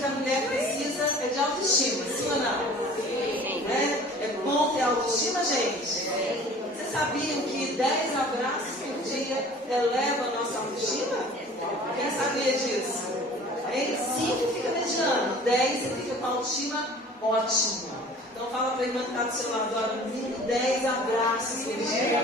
que a mulher precisa é de autoestima, sim ou não? Sim. Né? É bom ter autoestima, gente? Vocês sabiam que 10 abraços por dia eleva a nossa autoestima? Quem sabia disso? Hein? 5 fica mediano, 10 você fica com a autoestima ótima. Então fala para a irmã que está do seu lado agora, no mínimo 10 abraços por dia.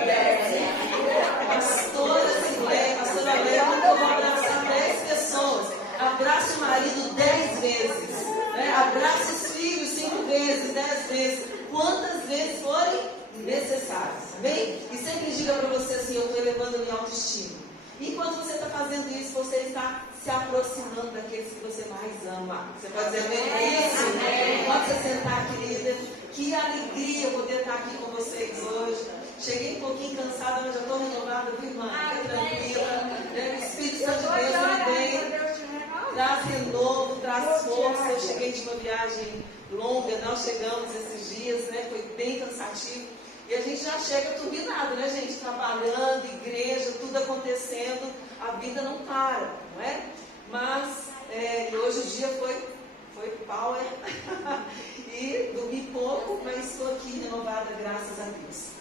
Pastora Léa mandou abraçar 10 pessoas. Abraça o marido 10 vezes. Né? Abraça os filhos 5 vezes, 10 vezes. Quantas vezes forem necessárias. Amém? E sempre diga para você assim, eu estou elevando a minha autoestima. E quando você está fazendo isso, você está se aproximando daqueles que você mais ama. Você pode dizer amém para isso? Pode se sentar, querida. Que alegria poder estar aqui com vocês hoje. Cheguei um pouquinho cansada, mas já estou renovada, viu, irmã? Fica tranquila. O Espírito Santo de Deus me vem, traz renovo, traz força. Eu cheguei de uma viagem longa, nós chegamos esses dias, né? Foi bem cansativo. E a gente já chega turbinado, né, gente? Trabalhando, igreja, tudo acontecendo. A vida não para, não é? Mas hoje o dia foi power. E dormi pouco, mas estou aqui renovada, graças a Deus.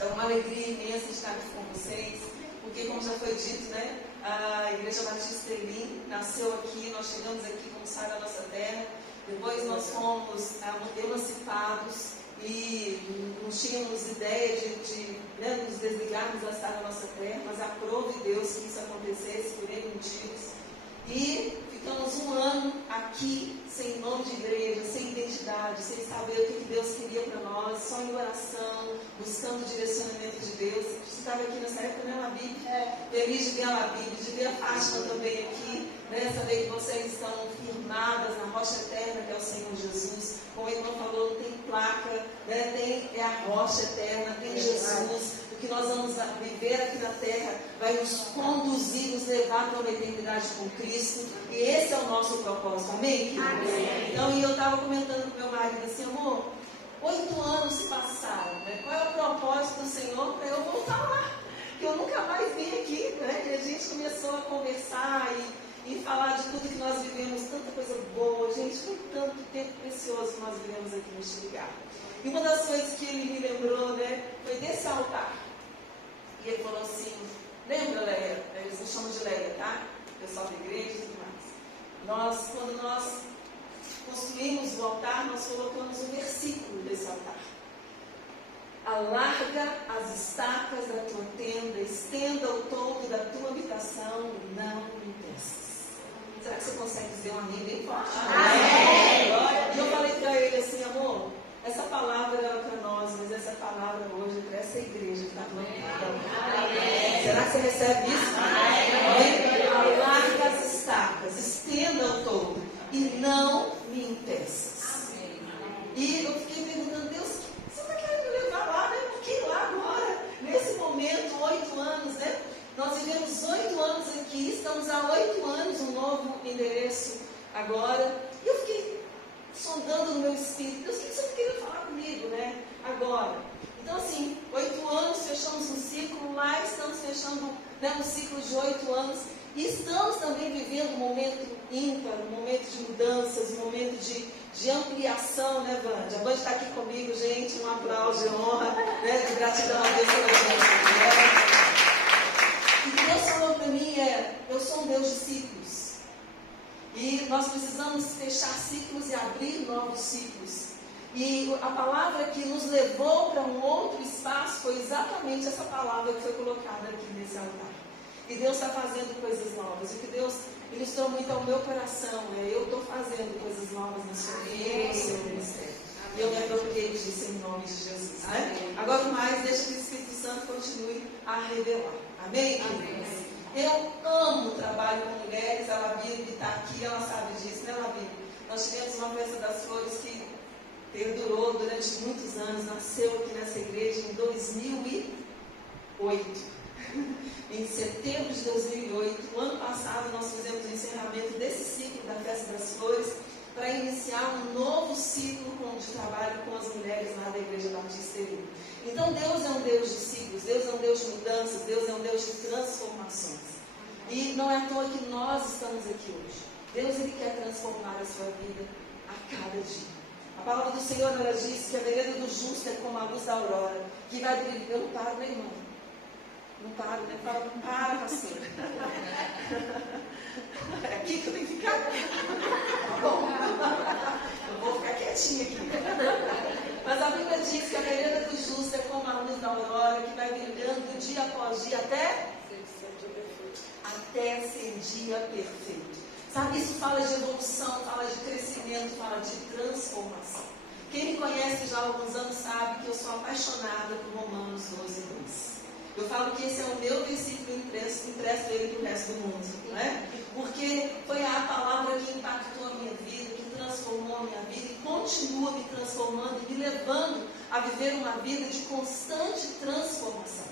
É uma alegria imensa estar aqui com vocês, porque, como já foi dito, né, a Igreja Batista Elim nasceu aqui, nós chegamos aqui como sai da nossa terra, depois nós fomos emancipados e não tínhamos ideia de nos desligarmos da estar da nossa terra, mas aprove Deus que isso acontecesse por N motivos. E ficamos um ano aqui, sem nome de igreja, sem identidade, sem saber o que Deus queria para nós, só em oração, buscando o direcionamento de Deus. Você estava aqui nessa época, né, Labib? Feliz de ver a Labib, de ver a Fátima também aqui, né? Saber que vocês estão firmadas na rocha eterna que é o Senhor Jesus. Como o irmão falou, não tem placa, né? É a rocha eterna, tem Jesus. O que nós vamos viver aqui na terra vai nos conduzir, nos levar para uma eternidade com Cristo. E esse é o nosso propósito. Amém? Amém. Então, e eu estava comentando com meu marido assim, amor, 8 anos se passaram, né? Qual é o propósito do Senhor para eu voltar lá? Que eu nunca mais vim aqui, né? E a gente começou a conversar e falar de tudo que nós vivemos, tanta coisa boa, gente, foi tanto tempo precioso que nós vivemos aqui neste lugar. E uma das coisas que ele me lembrou, né, foi desse altar. E ele falou assim, lembra, Leia? Eles me chamam de Leia, tá? Pessoal da igreja e tudo mais. Quando nós construímos o altar, nós colocamos um versículo desse altar. Alarga as estacas da tua tenda, estenda o toldo da tua habitação, não impeças. Será que você consegue dizer um amém bem forte? Amém! E eu falei para ele assim, amor, essa palavra era para nós, mas essa palavra hoje é para essa igreja que está plantada. Será que você recebe isso? Amém? Alarga as estacas, estenda o toldo e não me impeças. E eu fiquei perguntando, Deus, você está querendo me levar lá, né? Por que lá agora? Nesse momento, 8 anos, né? Nós vivemos 8 anos aqui, estamos há 8 anos, um novo endereço agora. E eu fiquei sondando no meu espírito, Deus, o que você não queria falar comigo, né? Agora. Então, assim, 8 anos, fechamos um ciclo, lá estamos fechando, né, um ciclo de 8 anos. E estamos também vivendo um momento ímpar, um momento de mudanças, um momento de ampliação, né, Band? A Band está aqui comigo, gente, um aplauso de honra, né, de gratidão a Deus pela gente. E Deus falou para mim, eu sou um Deus de ciclos. E nós precisamos fechar ciclos e abrir novos ciclos. E a palavra que nos levou para um outro espaço foi exatamente essa palavra que foi colocada aqui nesse altar. E Deus está fazendo coisas novas. E que Deus ministrou muito ao meu coração. Eu estou fazendo coisas novas na sua vida, no seu ministério. E eu me apropriei disso em nome de Jesus. Né? Agora mais, deixa que o Espírito Santo continue a revelar. Amém? Amém. Eu amo o trabalho com mulheres. A Labi está aqui, ela sabe disso, né, Labi? Nós tivemos uma festa das flores que perdurou durante muitos anos. Nasceu aqui nessa igreja em 2008. Em setembro de 2008, o ano passado, nós fizemos o encerramento desse ciclo da Festa das Flores para iniciar um novo ciclo de trabalho com as mulheres lá da Igreja Batista Elim. Então, Deus é um Deus de ciclos, Deus é um Deus de mudanças, Deus é um Deus de transformações. E não é à toa que nós estamos aqui hoje. Deus, Ele quer transformar a sua vida a cada dia. A palavra do Senhor, ela diz que a vereda do justo é como a luz da aurora, que vai brilhar. Eu não paro, né, irmão? Não paro, né? Fala, não para, pastora. É aqui que eu tenho que ficar? Tá bom. Eu vou ficar quietinha aqui. Mas a Bíblia diz que a vereda do justo é como a luz da aurora, que vai brilhando dia após dia até ser dia perfeito. Sabe, isso fala de evolução, fala de crescimento, fala de transformação. Quem me conhece já há alguns anos sabe que eu sou apaixonada por Romanos 12, 2. Eu falo que esse é o meu versículo impresso ele para o resto do mundo, né? Porque foi a palavra que impactou a minha vida, que transformou a minha vida e continua me transformando e me levando a viver uma vida de constante transformação.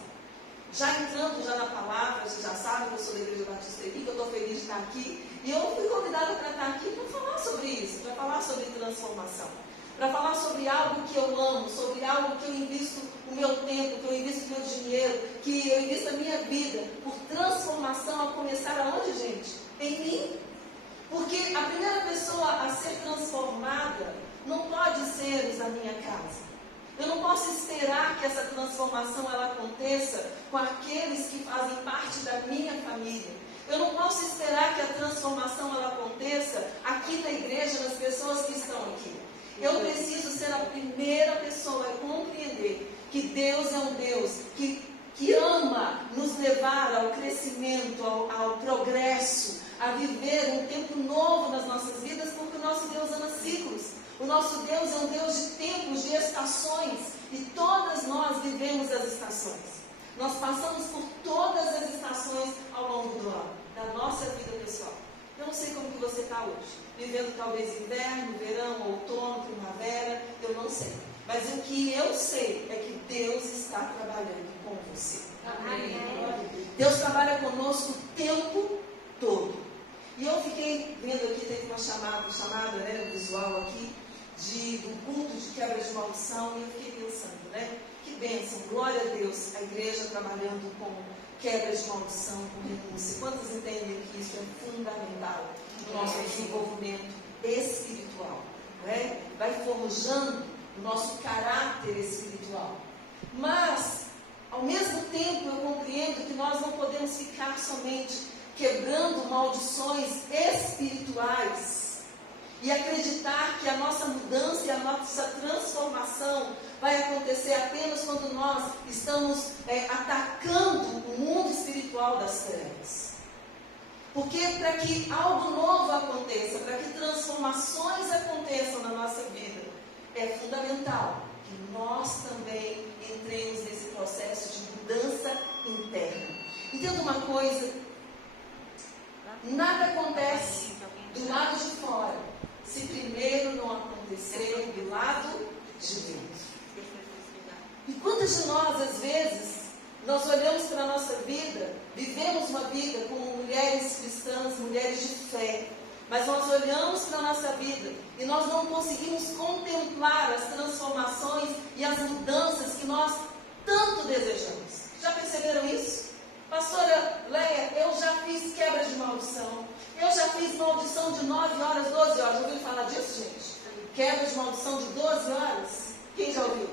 Já entrando na palavra, vocês já sabem que eu sou da Igreja Batista aqui, que eu estou feliz de estar aqui. E eu fui convidada para estar aqui para falar sobre isso, para falar sobre transformação. Para falar sobre algo que eu amo, sobre algo que eu invisto o meu tempo, que eu invisto o meu dinheiro, que eu invisto a minha vida, por transformação a começar aonde, gente? Em mim. Porque a primeira pessoa a ser transformada não pode ser os da minha casa. Eu não posso esperar que essa transformação ela aconteça com aqueles que fazem parte da minha família. Eu não posso esperar que a transformação ela aconteça aqui na igreja, nas pessoas que estão aqui. Eu preciso ser a primeira pessoa a compreender que Deus é um Deus que ama nos levar ao crescimento, ao progresso, a viver um tempo novo nas nossas vidas, porque o nosso Deus ama ciclos. O nosso Deus é um Deus de tempos, de estações, e todas nós vivemos as estações. Nós passamos por todas as estações ao longo do ano, da nossa vida pessoal. Eu não sei como que você está hoje, vivendo talvez inverno, verão, outono, primavera, eu não sei. Mas o que eu sei é que Deus está trabalhando com você. Amém. Deus trabalha conosco o tempo todo. E eu fiquei vendo aqui, teve uma chamada né, visual aqui, do culto de quebra de maldição, e eu fiquei pensando, né? Que bênção, glória a Deus, a igreja trabalhando com quebra de maldição, com renúncia. Quantos entendem que isso é fundamental no nosso desenvolvimento espiritual? Né? Vai forjando o nosso caráter espiritual. Mas, ao mesmo tempo, eu compreendo que nós não podemos ficar somente quebrando maldições espirituais e acreditar que a nossa mudança e a nossa transformação vai acontecer apenas quando nós estamos atacando o mundo espiritual das trevas. Porque para que algo novo aconteça, para que transformações aconteçam na nossa vida, é fundamental que nós também entremos nesse processo de mudança interna. Entenda uma coisa, nada acontece do lado de fora se primeiro não acontecer do lado de dentro. E quantas de nós, às vezes, nós olhamos para a nossa vida, vivemos uma vida como mulheres cristãs, mulheres de fé, mas nós olhamos para a nossa vida e nós não conseguimos contemplar as transformações e as mudanças que nós tanto desejamos. Já perceberam isso? Pastora Leia, eu já fiz quebra de maldição. Eu já fiz maldição de 9 horas, 12 horas. Já ouviu falar disso, gente? Quebra de maldição de 12 horas? Quem já ouviu?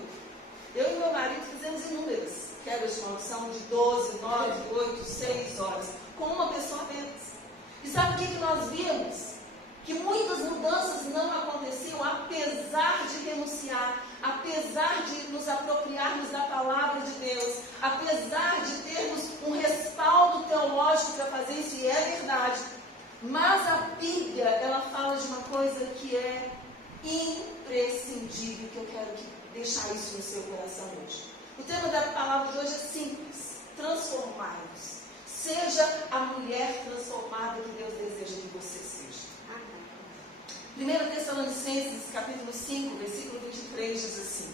Eu e meu marido fizemos inúmeras quebras de maldição de 12, 9, 8, 6 horas. Com uma pessoa apenas. E sabe o que nós vimos? Que muitas mudanças não aconteciam apesar de renunciar, apesar de nos apropriarmos da palavra de Deus, apesar de termos um respaldo teológico para fazer isso, e é verdade. Mas a Bíblia, ela fala de uma coisa que é imprescindível, que eu quero deixar isso no seu coração hoje. O tema da palavra de hoje é simples: transformar-nos. Seja a mulher transformada que Deus deseja que você seja. 1 Tessalonicenses, capítulo 5, versículo 23, diz assim: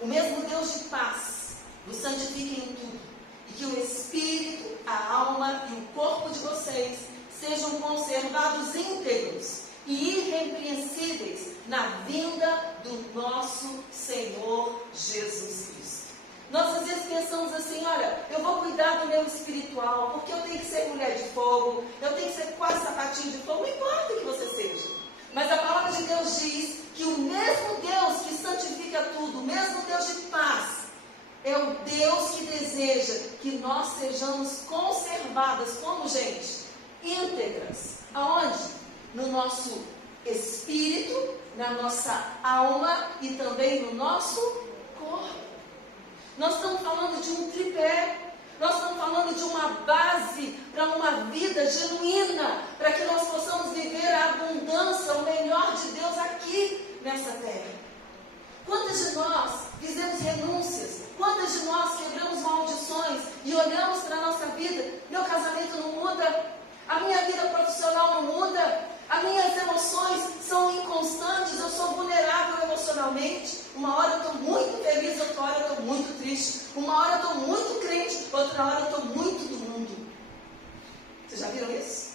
o mesmo Deus de paz vos santifique em tudo, e que o Espírito, a alma e o corpo de vocês sejam conservados íntegros e irrepreensíveis na vinda do nosso Senhor Jesus Cristo. Nós às vezes pensamos assim, olha, eu vou cuidar do meu espiritual, porque eu tenho que ser mulher de fogo, eu tenho que ser quase sapatinho de fogo, não importa o que você seja. Mas a palavra de Deus diz que o mesmo Deus que santifica tudo, o mesmo Deus de paz, é o Deus que deseja que nós sejamos conservadas como, gente? Íntegras. Aonde? No nosso espírito, na nossa alma e também no nosso corpo. Nós estamos falando de um tripé. Nós estamos falando de uma base para uma vida genuína, para que nós possamos viver a abundância, o melhor de Deus aqui nessa terra. Quantas de nós fizemos renúncias? Quantas de nós quebramos maldições e olhamos para a nossa vida? Meu casamento não muda, a minha vida profissional não muda, as minhas emoções são inconstantes, eu sou vulnerável emocionalmente. Uma hora eu estou muito feliz, outra hora eu estou muito triste. Uma hora eu estou muito crente, outra hora eu estou muito do mundo. Vocês já viram isso?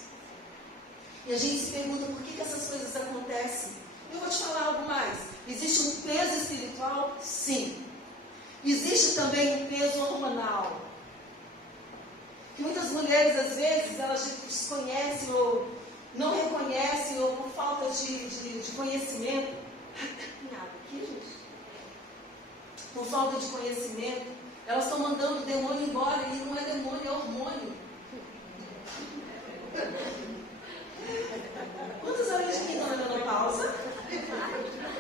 E a gente se pergunta por que essas coisas acontecem. Eu vou te falar algo mais. Existe um peso espiritual? Sim. Existe também um peso hormonal. Que muitas mulheres, às vezes, elas desconhecem ou não reconhecem, ou por falta de conhecimento. Nada aqui, gente. Por falta de conhecimento, elas estão mandando o demônio embora, e não é demônio, é hormônio. Quantas horas aqui estão na menopausa?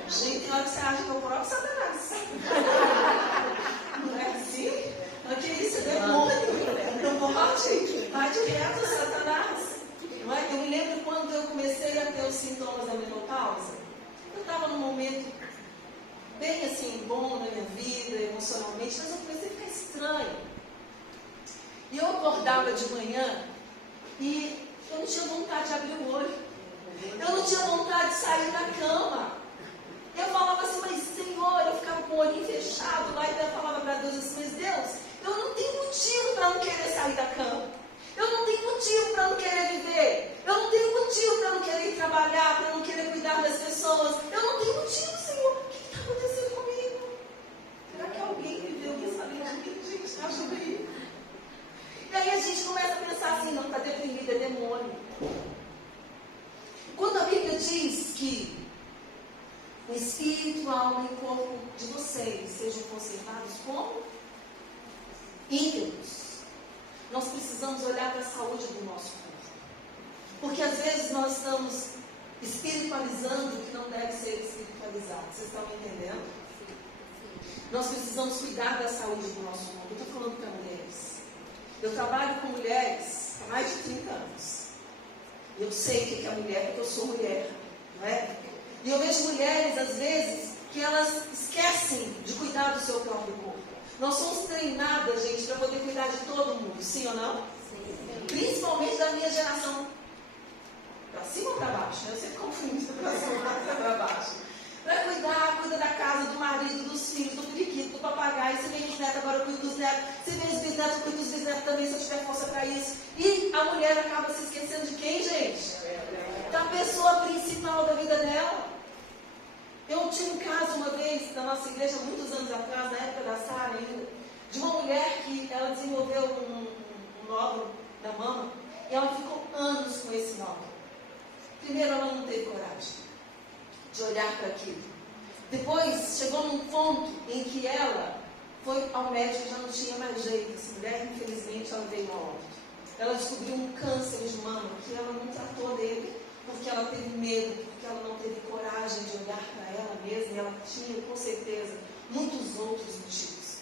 Gente, tem hora que você acha que é o próprio Satanás. Não é assim? Mas que isso? É demônio. Não pode? Vai direto, Satanás. Não é? Eu me lembro quando eu comecei a ter os sintomas da menopausa. Eu estava num momento bem assim, bom na minha vida, emocionalmente, mas eu comecei a ficar estranho. E eu acordava de manhã e eu não tinha vontade de abrir o olho. Eu não tinha vontade de sair da cama. Eu falava assim, mas Senhor, eu ficava com o olhinho fechado lá, e eu falava para Deus assim, mas Deus, eu não tenho motivo para não querer sair da cama. Eu não tenho motivo para não querer viver. Eu não tenho motivo para não querer ir trabalhar, para não querer cuidar das pessoas. Eu não tenho motivo, Senhor. O que está acontecendo comigo? Será que alguém viveu isso ali comigo? Gente, ajuda aí. E aí a gente começa a pensar assim, não, está deprimido, é demônio. Quando a Bíblia diz que o espírito, a alma e o corpo de vocês sejam conservados como íntegros, nós precisamos olhar para a saúde do nosso corpo. Porque às vezes nós estamos espiritualizando o que não deve ser espiritualizado. Vocês estão me entendendo? Nós precisamos cuidar da saúde do nosso corpo. Eu estou falando para mulheres. Eu trabalho com mulheres há mais de 30 anos. Eu sei o que é mulher, porque eu sou mulher. Não é? E eu vejo mulheres, às vezes, que elas esquecem de cuidar do seu próprio corpo. Nós somos treinadas, gente, para poder cuidar de todo mundo, sim ou não? Sim. Principalmente da minha geração. Para cima ou para baixo? Eu sempre confundo para cima ou para baixo. Para cuida da casa, do marido, dos filhos, do periquito, do papagaio. Se vem os netos, agora eu cuido dos netos. Se vem os bisnetos, eu cuido dos bisnetos também, se eu tiver força para isso. E a mulher acaba se esquecendo de quem, gente? Da pessoa principal da vida dela. Eu tinha um caso uma vez, na nossa igreja, muitos anos atrás, na época da Sara ainda, de uma mulher que ela desenvolveu um nódulo na mama, e ela ficou anos com esse nódulo. Primeiro, ela não teve coragem de olhar para aquilo. Depois, chegou num ponto em que ela foi ao médico e já não tinha mais jeito. Essa mulher, infelizmente, ela veio a óbito. Ela descobriu um câncer de mama, que ela não tratou dele, porque ela teve medo, porque ela não teve coragem de olhar para ela mesma, e ela tinha, com certeza, muitos outros motivos.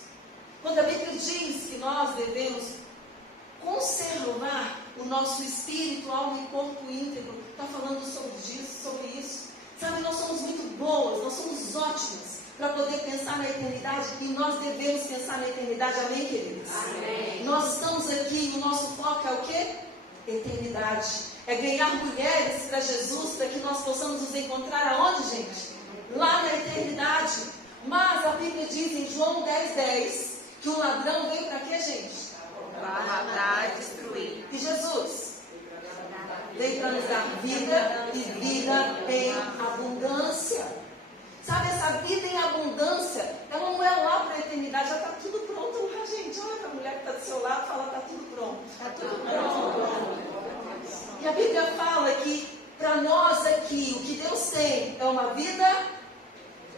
Quando a Bíblia diz que nós devemos conservar o nosso espírito, alma e corpo íntegro, está falando sobre isso. Sabe, nós somos muito boas, nós somos ótimas para poder pensar na eternidade, e nós devemos pensar na eternidade, amém, queridos? Amém. Nós estamos aqui, o nosso foco é o quê? Eternidade. É ganhar mulheres para Jesus, para que nós possamos nos encontrar aonde, gente? Lá na eternidade. Mas a Bíblia diz em João 10:10 que o ladrão veio para quê, gente? Para matar e destruir. E Jesus veio para nos dar vida e vida em abundância. Sabe, essa vida em abundância, ela não é lá para a eternidade, já está tudo pronto mulher que está do seu lado, fala, está tudo pronto. Está tudo pronto. E a Bíblia fala que para nós aqui, o que Deus tem é uma vida,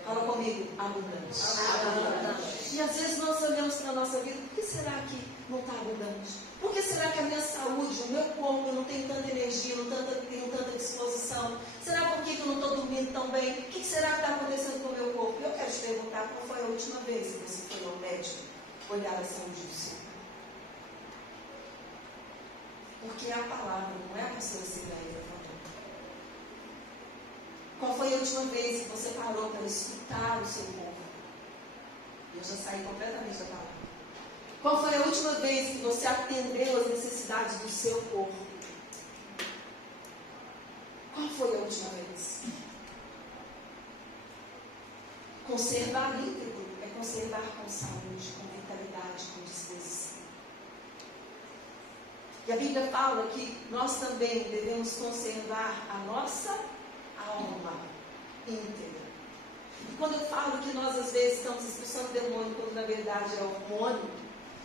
fala comigo, abundante. E às vezes nós olhamos para a nossa vida, por que será que não está abundante? Por que será que a minha saúde, o meu corpo, eu não tenho tanta energia, não tenho tanta disposição? Será por que eu não estou dormindo tão bem? O que será que está acontecendo com o meu corpo? Eu quero te perguntar, qual foi a última vez que você foi ao médico olhar a saúde do seu? Porque é a palavra, não é a pastora Cileia falando. Qual foi a última vez que você parou para escutar o seu corpo? Eu já saí completamente da palavra. Qual foi a última vez que você atendeu às necessidades do seu corpo? Qual foi a última vez? Conservar íntegro é conservar com saúde, com vitalidade, com disposição. E a Bíblia fala que nós também devemos conservar a nossa alma íntegra. E quando eu falo que nós às vezes estamos expulsando o demônio, quando na verdade é o hormônio,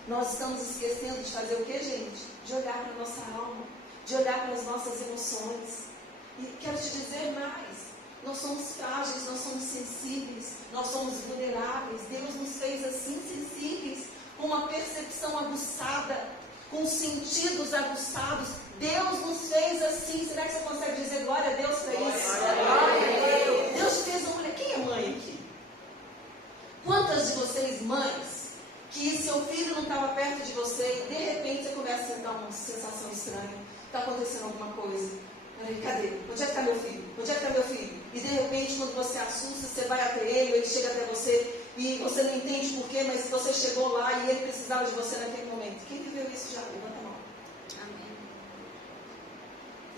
nós estamos esquecendo de fazer o que, gente? De olhar para a nossa alma, de olhar para as nossas emoções. E quero te dizer mais, nós somos frágeis, nós somos sensíveis, nós somos vulneráveis. Deus nos fez assim sensíveis, com uma percepção aguçada, com sentidos aguçados. Deus nos fez assim. Será que você consegue dizer glória a Deus para isso? Glória a Deus. Deus fez uma mulher. Quem é mãe aqui? Quantas de vocês, mães, que seu filho não estava perto de você e de repente você começa a sentir uma sensação estranha, está acontecendo alguma coisa? Peraí, cadê? Onde é que está meu filho? Onde é que está meu filho? E de repente, quando você assusta, você vai até ele, ele chega até você e você não entende porquê, mas você chegou lá e ele precisava de você naquele momento. Quem viveu isso já? Levanta a mão. Amém.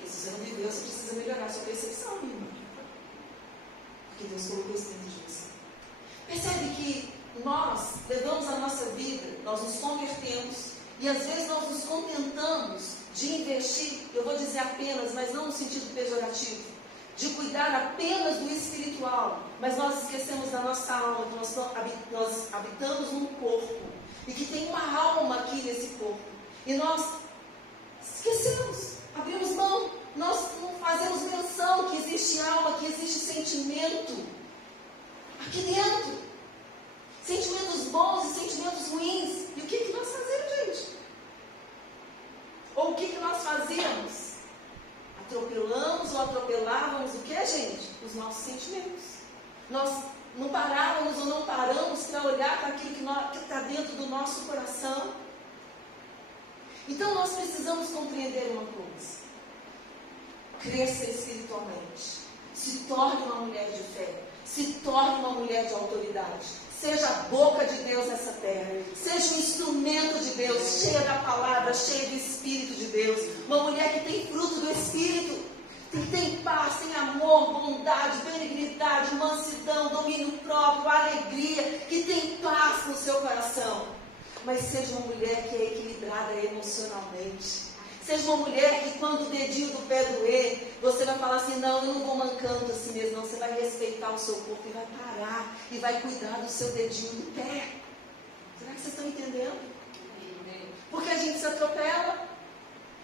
E se você não viveu, você precisa melhorar a sua percepção, minha irmã. Porque Deus colocou isso dentro de você. Percebe que nós levamos a nossa vida, nós nos convertemos e às vezes nós nos contentamos de investir, eu vou dizer apenas, mas não no sentido pejorativo, de cuidar apenas do espiritual, mas nós esquecemos da nossa alma, que nós habitamos num corpo e que tem uma alma aqui nesse corpo e nós esquecemos, abrimos mão, nós não fazemos menção que existe alma, que existe sentimento aqui dentro. Sentimentos bons e sentimentos ruins. E o que nós fazemos, gente? Ou o que nós fazemos? Atropelamos ou atropelávamos o que, gente? Os nossos sentimentos. Nós não parávamos ou não paramos para olhar para aquilo que está dentro do nosso coração. Então nós precisamos compreender uma coisa. Cresça espiritualmente. Se torne uma mulher de fé. Se torne uma mulher de autoridade. Seja a boca de Deus nessa terra. Seja um instrumento de Deus, cheia da palavra, cheia do Espírito de Deus. Uma mulher que tem fruto do Espírito, que tem paz, tem amor, bondade, benignidade, mansidão, domínio próprio, alegria, que tem paz no seu coração. Mas seja uma mulher que é equilibrada emocionalmente. Seja uma mulher que quando o dedinho do pé doer, você vai falar assim, não, eu não vou mancando assim mesmo, não. Você vai respeitar o seu corpo e vai parar e vai cuidar do seu dedinho do pé. Será que vocês estão entendendo? Porque a gente se atropela.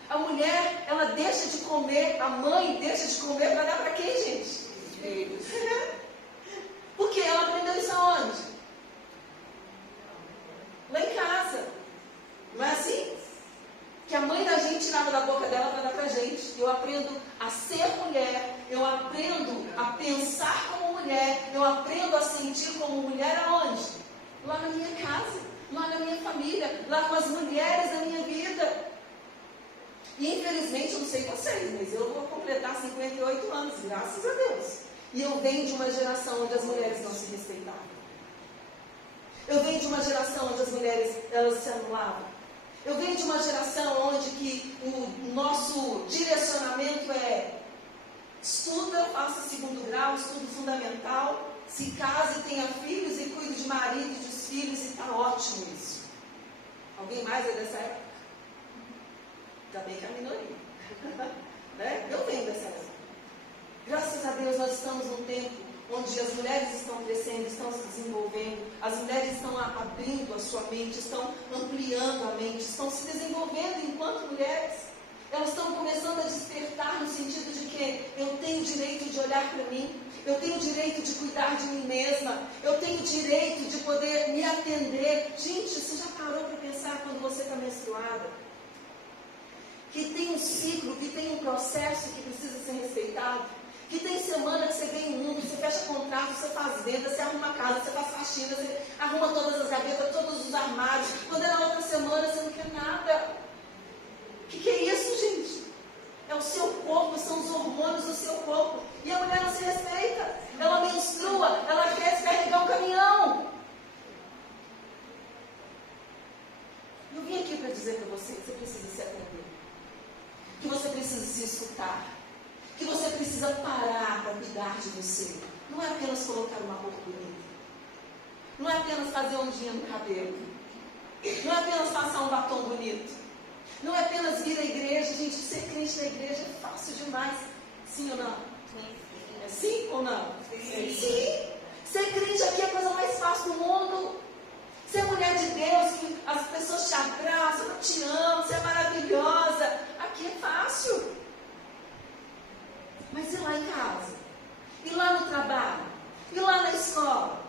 A mulher, ela deixa de comer, a mãe deixa de comer para dar para quem, gente? Filhos. Porque ela aprendeu isso aonde? Lá em casa. Não é assim? Que a mãe da gente tirava da boca dela para dar para a gente. Eu aprendo a ser mulher, eu aprendo a pensar como mulher, eu aprendo a sentir como mulher aonde? Lá na minha casa, lá na minha família, lá com as mulheres da minha vida. E infelizmente, eu não sei vocês, mas eu vou completar 58 anos, graças a Deus. E eu venho de uma geração onde as mulheres não se respeitavam. Eu venho de uma geração onde as mulheres, elas se anulavam. Eu venho de uma geração onde que o nosso direcionamento é estuda, faça segundo grau, estudo fundamental, se case, tenha filhos e cuide de marido e dos filhos e está ótimo isso. Alguém mais é dessa época? Ainda bem que é a minoria. Né? Eu venho dessa época. Graças a Deus nós estamos num tempo onde as mulheres estão crescendo, estão se desenvolvendo, as mulheres estão abrindo a sua mente, estão ampliando a mente, estão se desenvolvendo enquanto mulheres. Elas estão começando a despertar no sentido de que eu tenho direito de olhar para mim, eu tenho direito de cuidar de mim mesma, eu tenho direito de poder me atender. Gente, você já parou para pensar quando você está menstruada? Que tem um ciclo, que tem um processo que precisa ser respeitado, que tem semana que você ganha o mundo, você fecha contrato, você faz venda, você arruma casa, você faz faxina, você arruma todas as gavetas, todos os armários. Quando é na outra semana você não quer nada. O que é isso, gente? É o seu corpo, são os hormônios do seu corpo. E a mulher não se respeita. Ela menstrua, ela quer descarregar um caminhão. Eu vim aqui para dizer para você que você precisa se atender. Que você precisa se escutar. Que você precisa parar para cuidar de você. Não é apenas colocar uma roupa bonita. Não é apenas fazer ondinha no cabelo. Não é apenas passar um batom bonito. Não é apenas vir à igreja. Gente, ser crente na igreja é fácil demais. Sim ou não? É sim ou não? Sim. Ser crente aqui é a coisa mais fácil do mundo. Ser mulher de Deus, que as pessoas te abraçam, te amam, você é maravilhosa. Aqui é fácil. Mas e lá em casa? E lá no trabalho? E lá na escola?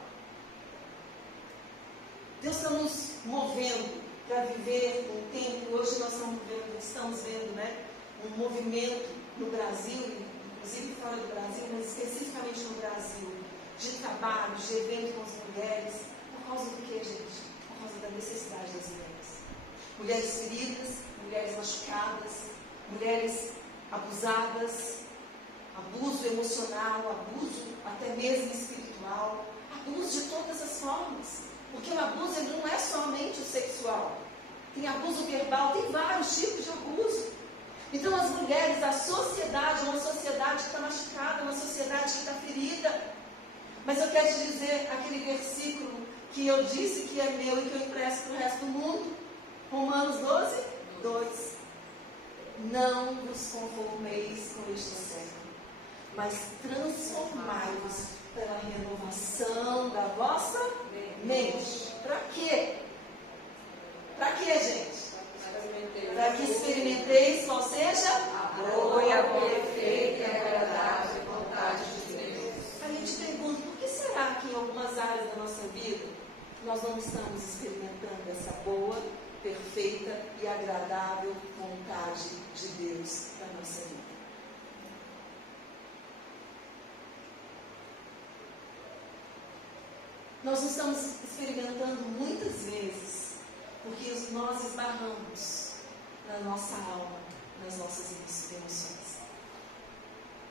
Deus está nos movendo para viver um tempo. Hoje nós estamos vendo, né, um movimento no Brasil, inclusive fora do Brasil, mas especificamente no Brasil, de trabalho, de evento com as mulheres. Por causa do que, gente? Por causa da necessidade das mulheres. Mulheres feridas, mulheres machucadas, mulheres abusadas, abuso emocional, abuso até mesmo espiritual, abuso de todas as formas. Porque o abuso ele não é somente o sexual. Tem abuso verbal, tem vários tipos de abuso. Então as mulheres, a sociedade, uma sociedade que está machucada, uma sociedade que está ferida. Mas eu quero te dizer aquele versículo que eu disse que é meu e que eu empresto para o resto do mundo. Romanos 12, 2. Não vos conformeis com este século, mas transformai-vos pela renovação da vossa mente. Para quê? Para quê, gente? Para que experimenteis qual seja a boa e a perfeita e agradável vontade de Deus. A gente pergunta, por que será que em algumas áreas da nossa vida nós não estamos experimentando essa boa, perfeita e agradável vontade de Deus para a nossa vida? Nós não estamos experimentando muitas vezes porque nós esbarramos na nossa alma, nas nossas emoções.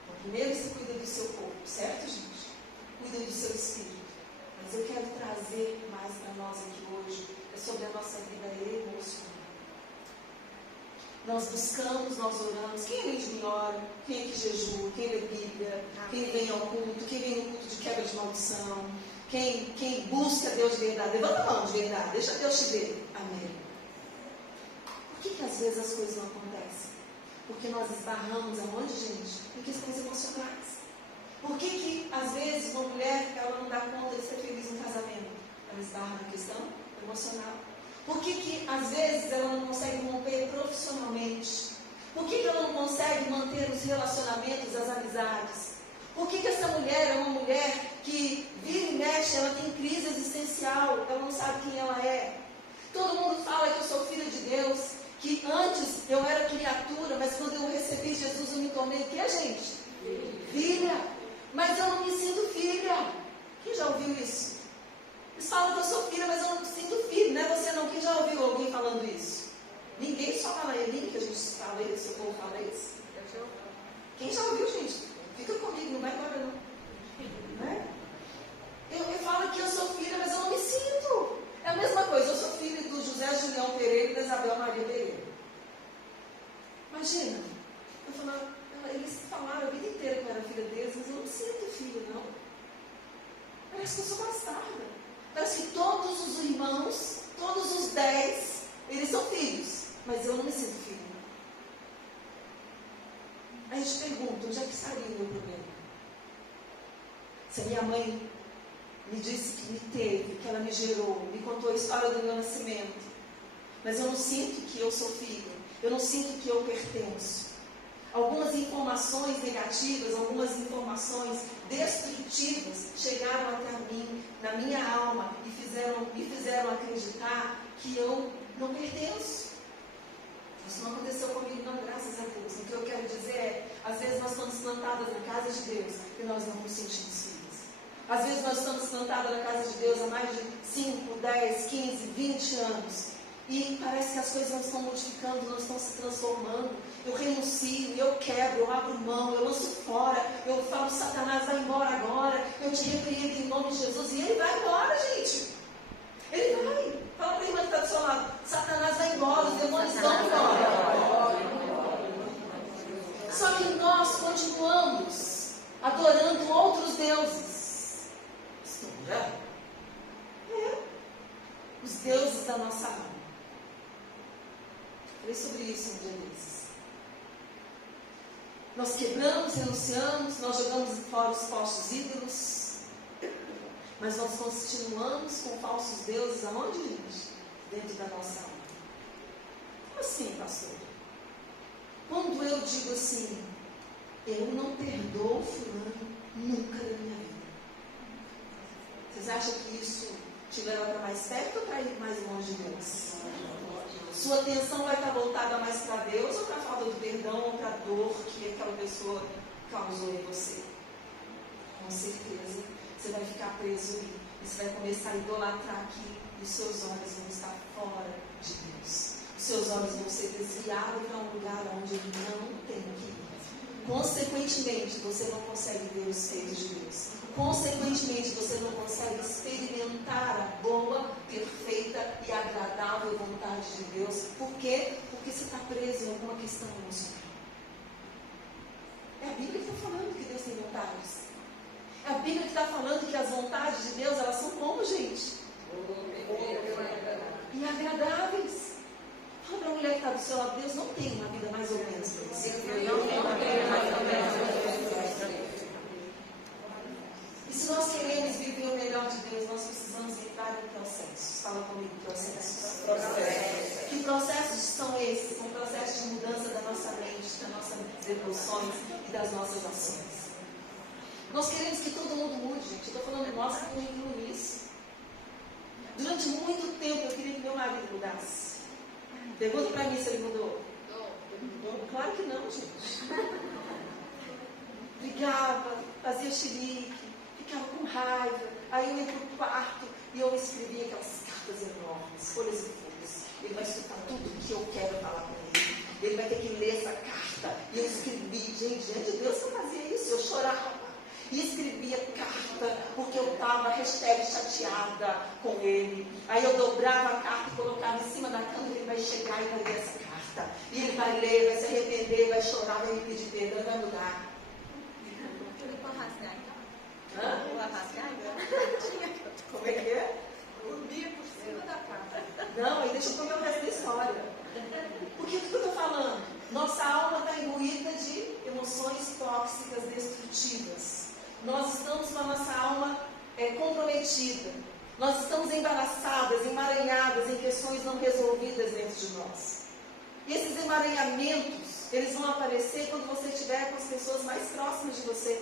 Então, primeiro você cuida do seu corpo, certo, gente? Cuida do seu espírito. Mas eu quero trazer mais para nós aqui hoje, é sobre a nossa vida emocional. Nós buscamos, nós oramos. Quem é de mim ora? Quem é que jejua? Quem lê Bíblia? Quem vem ao culto? Quem vem no culto de quebra de maldição? Quem busca Deus de verdade? Levanta a mão de verdade, deixa Deus te ver. Amém. Por que às vezes as coisas não acontecem? Porque nós esbarramos aonde, gente? Em questões emocionais. Por que às vezes uma mulher ela não dá conta de ser feliz no casamento? Ela esbarra na questão emocional. Por que às vezes ela não consegue romper profissionalmente? Por que ela não consegue manter os relacionamentos, as amizades? Por que essa mulher é uma mulher que vira e mexe, ela tem crise existencial, ela não sabe quem ela é? Todo mundo fala que eu sou filha de Deus, que antes eu era criatura, mas quando eu recebi Jesus eu me tornei o que, gente? Filha. Mas eu não me sinto filha. Quem já ouviu isso? Eles falam que eu sou filha, mas eu não me sinto filha, não é você não. Quem já ouviu alguém falando isso? Ninguém, só fala ele, que a gente fala isso, o povo fala isso. Quem já ouviu, gente? Fica comigo, não vai embora não. Né? Eu falo que eu sou filha, mas eu não me sinto. É a mesma coisa, eu sou filha do José Julião Pereira e da Isabel Maria Pereira. Imagina, eles falaram a vida inteira que eu era filha deles, mas eu não me sinto filha, não. Parece que eu sou bastarda. Parece que todos os irmãos, todos os 10, eles são filhos, mas eu não me sinto filha. Aí a gente pergunta, onde é que estaria o meu problema? Se a minha mãe me disse que me teve, que ela me gerou, me contou a história do meu nascimento, mas eu não sinto que eu sou filho, eu não sinto que eu pertenço. Algumas informações negativas, algumas informações destrutivas chegaram até mim, na minha alma, e me fizeram acreditar que eu não pertenço. Isso não aconteceu comigo, não, graças a Deus. O que eu quero dizer é, às vezes nós estamos plantadas na casa de Deus e nós não nos sentimos filhos. Às vezes nós estamos plantadas na casa de Deus há mais de 5, 10, 15, 20 anos. E parece que as coisas não estão modificando, não estão se transformando. Eu renuncio, eu quebro, eu abro mão, eu lanço fora, eu falo, Satanás, vai embora agora, eu te repreendo em nome de Jesus, e ele vai embora, gente. Ele vai. Fala para a irmã que está do seu lado, Satanás vai embora, os demônios vão embora. Só que nós continuamos adorando outros deuses. Os deuses da nossa alma. Falei sobre isso um dia desses. Nós quebramos, renunciamos, nós jogamos fora os falsos ídolos, mas nós continuamos com falsos deuses aonde, gente? Dentro da nossa alma. Como assim, pastor? Quando eu digo assim, eu não perdoo fulano nunca na minha vida. Vocês acham que isso te leva para mais perto ou para ir mais longe de Deus? Sua atenção vai estar voltada mais para Deus ou para a falta de perdão ou para a dor que aquela pessoa causou em você? Com certeza, você vai ficar preso ali. E você vai começar a idolatrar aqui e os seus olhos vão estar fora de Deus. Os seus olhos vão ser desviados para um lugar onde ele não tem que ir. Consequentemente, você não consegue ver os feitos de Deus. Consequentemente, você não consegue experimentar a boa, perfeita e agradável vontade de Deus. Por quê? Porque você está preso em alguma questão emocional. É a Bíblia que está falando que Deus tem vontades. É a Bíblia que está falando que as vontades de Deus, elas são como, gente? E agradáveis. Fala para a mulher que está do seu lado, Deus não tem uma vida mais ou menos para você. E se nós queremos viver o melhor de Deus, nós precisamos entrar em processos. Fala comigo, processos. Que processos são esses? São processos de mudança da nossa mente, das nossas emoções e das nossas ações. Nós queremos que todo mundo mude, gente. Eu estou falando de nós que eu incluo isso. Durante muito tempo eu queria que meu marido mudasse. Pergunta para mim se ele mudou. Claro que não, gente. Brigava, fazia xerique, ficava com raiva. Aí eu ia para o quarto e eu escrevia aquelas cartas enormes, folhas e folhas. Ele vai escutar tudo que eu quero falar com ele. Ele vai ter que ler essa carta. E eu escrevi, gente, diante de Deus que eu fazia isso, eu chorava. E escrevia carta, porque eu estava #chateada com ele. Aí eu dobrava a carta e colocava em cima da cama, ele vai chegar e vai ler essa carta. E ele vai ler, vai se arrepender, vai chorar, vai me pedir perdão, vai mudar. Como é que é? Dormia por cima da carta. Não, aí deixa eu comer o resto da história. Porque o que eu estou falando? Nossa alma está imbuída de emoções tóxicas, destrutivas. Nós estamos com a nossa alma comprometida. Nós estamos embaraçadas, emaranhadas em questões não resolvidas dentro de nós. E esses emaranhamentos, eles vão aparecer quando você estiver com as pessoas mais próximas de você.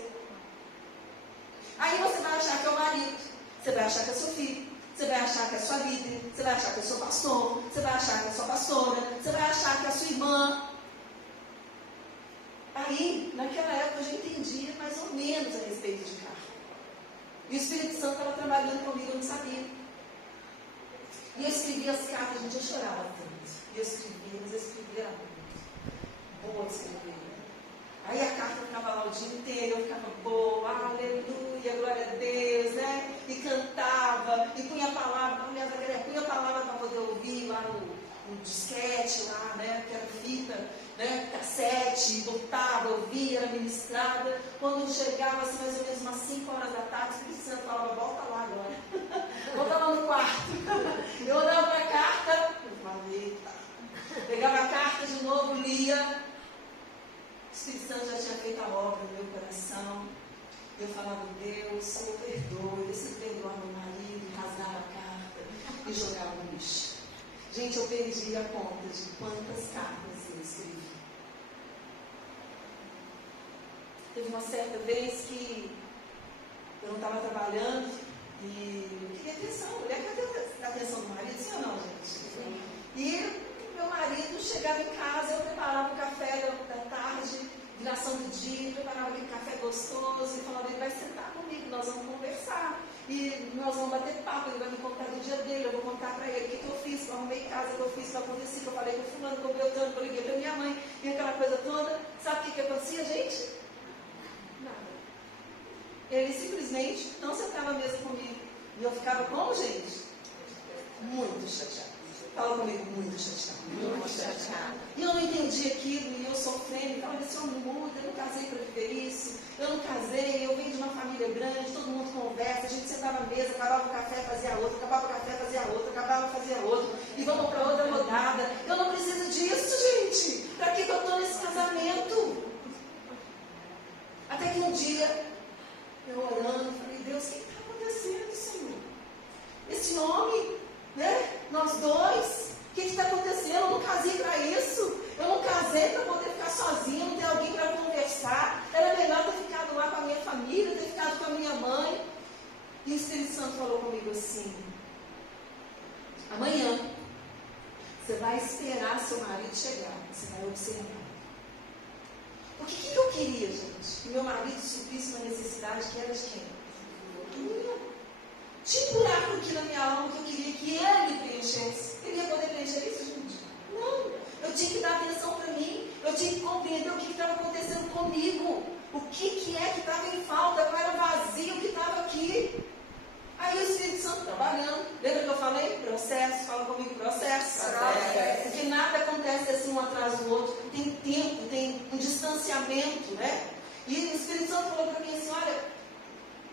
Aí você vai achar que é o marido, você vai achar que é seu filho, você vai achar que é sua líder, você vai achar que é seu pastor, você vai achar que é sua pastora, você vai achar que é a sua irmã. Aí, naquela época, eu já entendia mais ou menos a respeito de carro. E o Espírito Santo estava trabalhando comigo, eu não sabia. E eu escrevia as cartas, gente, eu chorava tanto. E eu escrevia, mas eu escrevia muito. Boa de escrever. Aí a carta ficava lá o dia inteiro, eu ficava boa, aleluia, glória a Deus, né? E cantava, e punha a palavra, punha a palavra para poder ouvir lá no disquete, lá, né? Que era fita, né? Cassete, botava, ouvia, era ministrada. Quando chegava assim, mais ou menos umas 5 horas da tarde, o Espírito Santo falava, volta lá agora. Volta lá no quarto. Eu olhava para a carta, eu falava, eita. Pegava a carta de novo, lia. O Espírito Santo já tinha feito a obra no meu coração. Eu falava, Deus, Senhor, perdoe, preciso perdoar meu marido, rasgava a carta e jogava no lixo. Gente, eu perdi a conta de quantas cartas eu escrevi. Teve uma certa vez que eu não estava trabalhando e eu queria atenção. Mulher, cadê a atenção do marido? Sim ou não, gente? E meu marido chegava em casa, eu preparava o café da tarde, viração do dia, preparava aquele café gostoso e falava, ele vai sentar comigo, nós vamos conversar. E nós vamos bater papo, ele vai me contar do dia dele, eu vou contar para ele o que eu fiz, que eu arrumei casa, o que eu fiz, o que aconteceu, que eu falei com fulano, com o Beltrano, que eu liguei para minha mãe, e aquela coisa toda. Sabe o que acontecia, gente? Nada. Ele simplesmente não sentava à mesa comigo. E eu ficava como, gente? Muito chateada. Fala comigo, muito chateada. Muito chateada. E eu não entendi aquilo, e eu sofrendo, falando assim, eu não mudo, eu não casei para viver isso, eu não casei, eu venho de uma família grande, todo mundo conversa, a gente sentava à mesa, acabava o café, fazia outro, acabava o café, fazia outro, acabava, fazia outro, e vamos para outra rodada. Eu não preciso disso, gente. Para que eu estou nesse casamento? Até que um dia, eu orando, falei, Deus, o que está acontecendo, Senhor? Esse homem, né? Nós dois, o que está acontecendo? Eu não casei para isso. Eu não casei para poder ficar sozinha, não ter alguém para conversar. Era melhor ter ficado lá com a minha família, ter ficado com a minha mãe. E o Espírito Santo falou comigo assim, amanhã, você vai esperar seu marido chegar, você vai observar. Porque o que eu queria, gente? Que meu marido suprisse uma necessidade que era de quem? Minha. Tinha um buraco aqui na minha alma que eu queria que ele me preenchesse. Ele ia poder preencher isso, gente? Não. Eu tinha que dar atenção para mim. Eu tinha que compreender o que estava acontecendo comigo. O que é que estava em falta? Qual era o vazio que estava aqui? Aí o Espírito Santo trabalhando. Lembra que eu falei? Processo. Fala comigo, processo. Porque nada acontece assim um atrás do outro. Tem tempo, tem um distanciamento, né? E o Espírito Santo falou para mim assim, olha,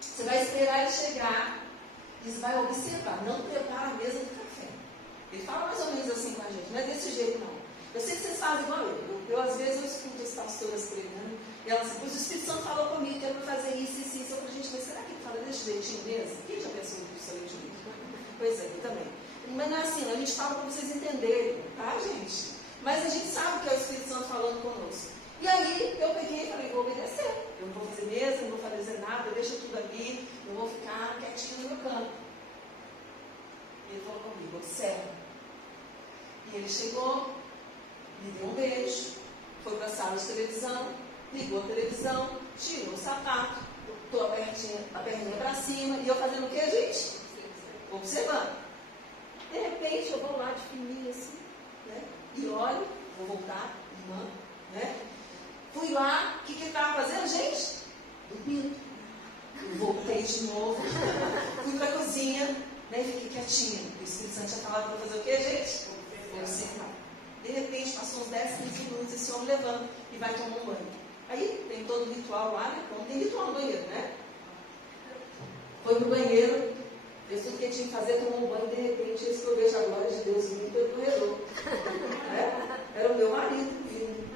você vai esperar ele chegar. E você vai observar, não prepara a mesa do café. Ele fala mais ou menos assim com a gente, não é desse jeito não. Eu sei que vocês fazem igual eu. Às vezes eu escuto as pastoras pregando, e elas assim, pois o Espírito Santo falou comigo que era para fazer isso. Eu falo, gente, mas será que ele fala desse jeitinho mesmo? Quem já pensou nisso aí de mim? Pois é, eu também. Mas não é assim, a gente fala para vocês entenderem, tá, gente? Mas a gente sabe que é o Espírito Santo falando conosco. E aí eu peguei e falei, vou obedecer. Eu não vou fazer mesa, não vou fazer nada, deixa tudo ali, eu vou ficar quietinho no meu canto. E ele falou comigo, observa. E ele chegou, me deu um beijo, foi para a sala de televisão, ligou a televisão, tirou o sapato, botou a perninha para cima, e eu fazendo o que, gente? Observando. De repente eu vou lá de fininho assim, né? E olho, vou voltar, irmã, né? Fui lá, o que ele estava fazendo, gente? Dormindo. Eu voltei de novo, fui para a cozinha, né, e fiquei quietinha. O Espírito Santo tinha falado para fazer o quê, gente? Observar. De repente, passou uns 10, 15 minutos, esse homem levanta e vai tomar um banho. Aí tem todo o ritual lá, né? Como tem ritual no banheiro, né? Foi pro banheiro, fez tudo o que tinha que fazer, tomou um banho, de repente, esse que eu vejo a glória de Deus vindo pelo corredor. Né? Era o meu marido vindo.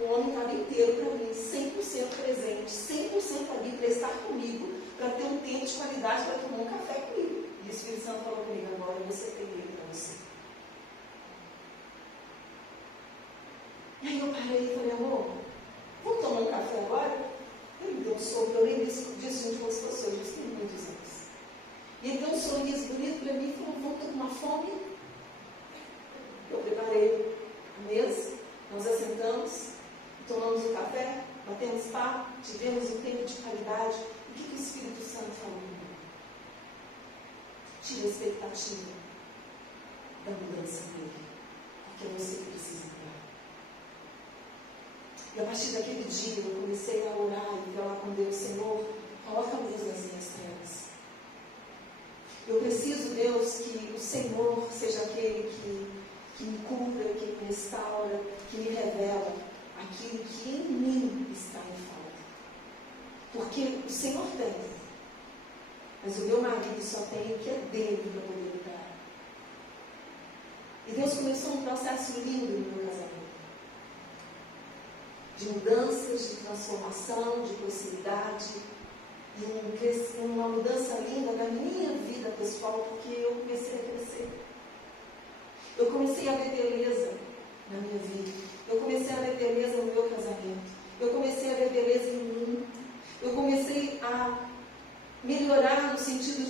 O homem estava inteiro para mim, 100% presente, 100% ali para estar comigo, para ter um tempo de qualidade para tomar um café comigo. E o Espírito Santo falou comigo, agora você tem ele para você. E aí eu parei e falei, amor, vamos tomar um café agora? Ele me deu um sorriso, eu nem disse junto com as pessoas, isso tem muitos anos. E ele deu um sorriso bonito para mim e falou, vamos ter uma fome? Eu preparei a mesa, nós assentamos, tomamos um café, batemos papo, tivemos um tempo de qualidade. O que o Espírito Santo falou? Tira a expectativa da mudança dele, porque você precisa mudar. E a partir daquele dia eu comecei a orar e falar com Deus, Senhor, coloca a luz nas minhas trevas. Eu preciso, Deus, que o Senhor seja aquele que me cura, que me restaura, que me revela aquilo que em mim está em falta. Porque o Senhor tem, mas o meu marido só tem o que é dele para poder me dar. E Deus começou um processo lindo no meu casamento. De mudanças, de transformação, de possibilidade, uma mudança linda na minha vida pessoal, porque eu comecei a crescer. Eu comecei a ver beleza na minha vida. Eu comecei a ver beleza no meu casamento. Eu comecei a ver beleza em mim. Eu comecei a melhorar no sentido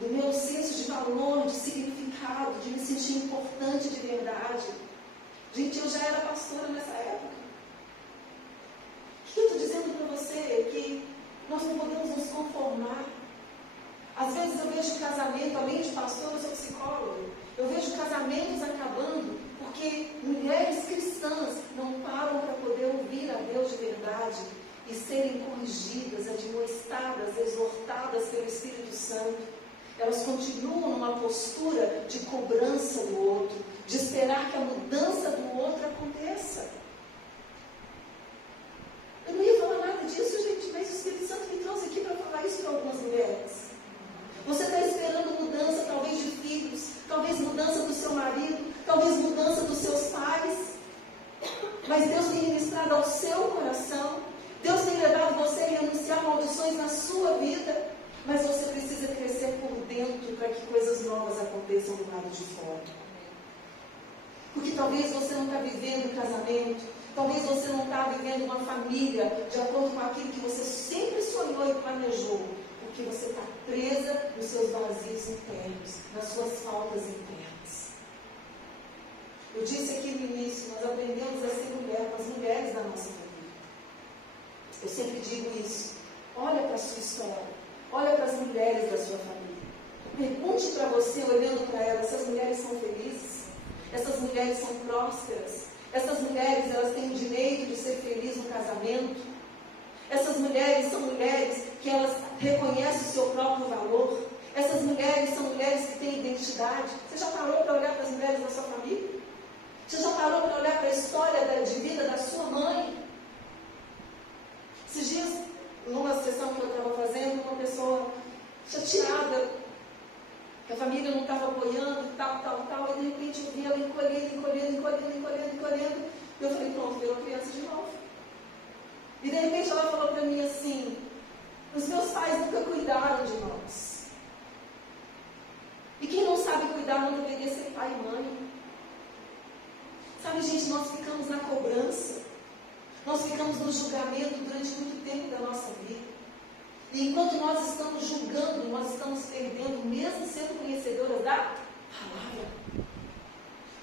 do meu senso de valor, de significado, de me sentir importante de verdade. Gente, eu já era pastora nessa época. O que eu estou dizendo para você é que nós não podemos nos conformar. Às vezes eu vejo casamento, além de pastor, eu sou psicóloga, eu vejo casamentos acabando porque mulheres cristãs não param para poder ouvir a Deus de verdade e serem corrigidas, admoestadas, exortadas pelo Espírito Santo. Elas continuam numa postura de cobrança do outro, de esperar que a mudança do outro aconteça. Eu não ia falar nada disso, gente, mas o Espírito Santo me trouxe aqui para falar isso para algumas mulheres. Você está esperando mudança, talvez de filhos, talvez mudança do seu marido, talvez mudança dos seus pais. Mas Deus tem ministrado ao seu coração. Deus tem levado você a renunciar maldições na sua vida. Mas você precisa crescer por dentro para que coisas novas aconteçam do lado de fora. Porque talvez você não está vivendo um casamento, talvez você não está vivendo uma família de acordo com aquilo que você sempre sonhou e planejou. Porque você está presa nos seus vazios internos, nas suas faltas internas. Eu disse aqui no início, nós aprendemos a ser mulher com as mulheres da nossa família. Eu sempre digo isso. Olha para a sua história. Olha para as mulheres da sua família. Pergunte para você, olhando para elas, essas mulheres são felizes? Essas mulheres são prósperas? Essas mulheres, elas têm o direito de ser felizes no casamento? Essas mulheres são mulheres que elas reconhecem o seu próprio valor? Essas mulheres são mulheres que têm identidade? Você já parou para olhar para as mulheres da sua família? Você já parou para olhar para a história de vida da sua mãe? Esses dias, numa sessão que eu estava fazendo, uma pessoa chateada, que a família não estava apoiando, tal, e de repente eu vi ela encolhendo. Eu falei, pronto, virou criança de novo. E de repente ela falou para mim assim, os meus pais nunca cuidaram de nós. E quem não sabe cuidar não deveria ser pai e mãe. Sabe, gente, nós ficamos na cobrança. Nós ficamos no julgamento durante muito tempo da nossa vida. E enquanto nós estamos julgando, nós estamos perdendo, mesmo sendo conhecedoras da palavra.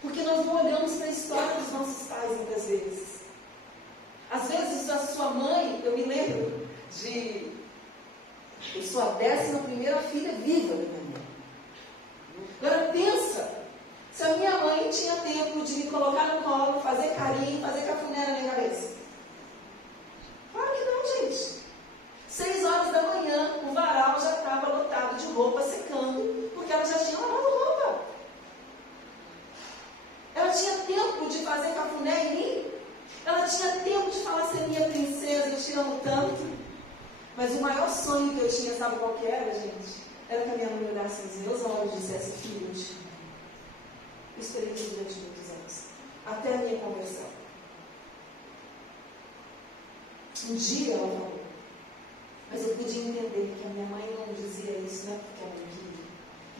Porque nós não olhamos para a história dos nossos pais muitas vezes. Às vezes a sua mãe, eu me lembro eu sou a 11ª filha viva da minha mãe. Agora pensa, se a minha mãe tinha tempo de me colocar no colo, fazer carinho, fazer cafuné na minha cabeça. Claro que não, gente. 6 horas da manhã, o varal já estava lotado de roupa secando, porque ela já tinha lavado roupa. Ela tinha tempo de fazer cafuné em mim. Ela tinha tempo de falar assim, minha princesa, eu te amo tanto. Mas o maior sonho que eu tinha, sabe qual que era, gente? Era que a minha mãe olhasse nos meus olhos e dissesse, filho, eu te amo. Eu esperei isso durante muitos anos. Até a minha conversão. Um dia ela falou. Mas eu podia entender que a minha mãe não dizia isso, não é porque ela não queria.